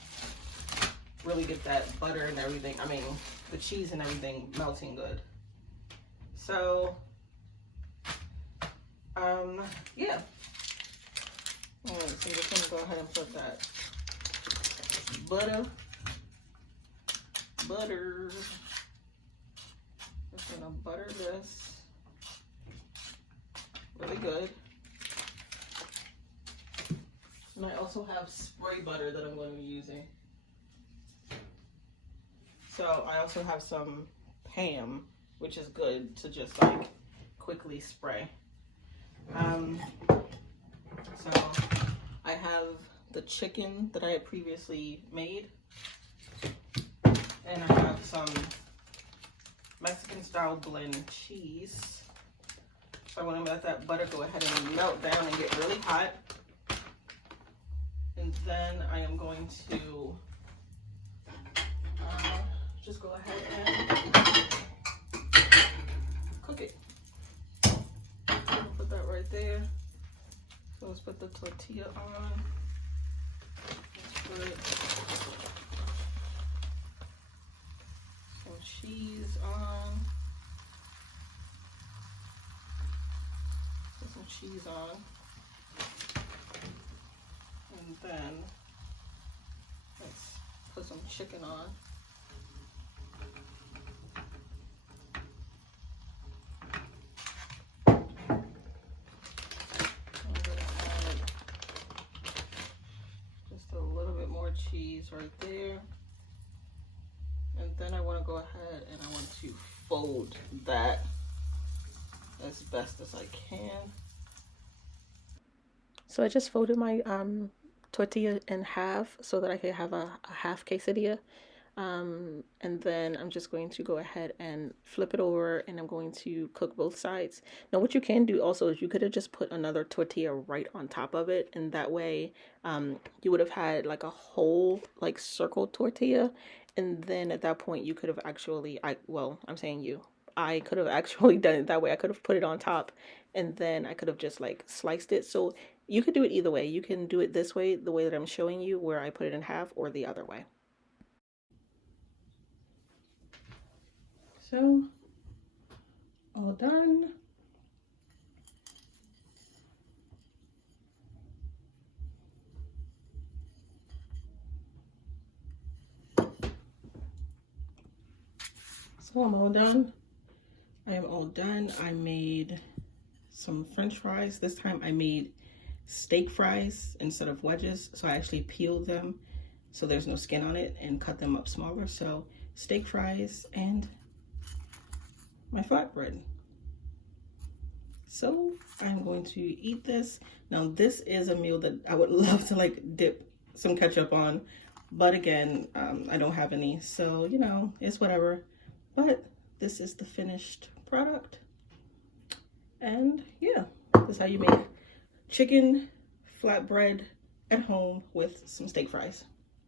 really get that butter and everything. I mean, the cheese and everything melting good. So, yeah. All right, so we're gonna go ahead and put that butter. Just gonna butter this really good. And I also have spray butter that I'm going to be using. So I also have some Pam, which is good to just like quickly spray. So I have the chicken that I had previously made, and I have some Mexican style blend cheese. So I want to let that butter go ahead and melt down and get really hot. And then I am going to just go ahead and cook it. Put that right there. So let's put the tortilla on. Let's put some cheese on. Put some cheese on. And then let's put some chicken on. Cheese right there, and then I want to go ahead and I want to fold that as best as I can. So I just folded my tortilla in half so that I could have a half quesadilla. And then I'm just going to go ahead and flip it over, and I'm going to cook both sides. Now what you can do also is you could have just put another tortilla right on top of it, and that way you would have had like a whole like circle tortilla, and then at that point you could have actually, I could have actually done it that way. I could have put it on top, and then I could have just like sliced it. So you could do it either way. You can do it this way, the way that I'm showing you, where I put it in half, or the other way. So, all done. So I'm all done. I am all done. I made some French fries. This time I made steak fries instead of wedges. So I actually peeled them so there's no skin on it and cut them up smaller. So steak fries and my flatbread. So I'm going to eat this. Now this is a meal that I would love to like dip some ketchup on, but again, I don't have any, so you know, it's whatever. But this is the finished product, and yeah, this is how you make chicken flatbread at home with some steak fries.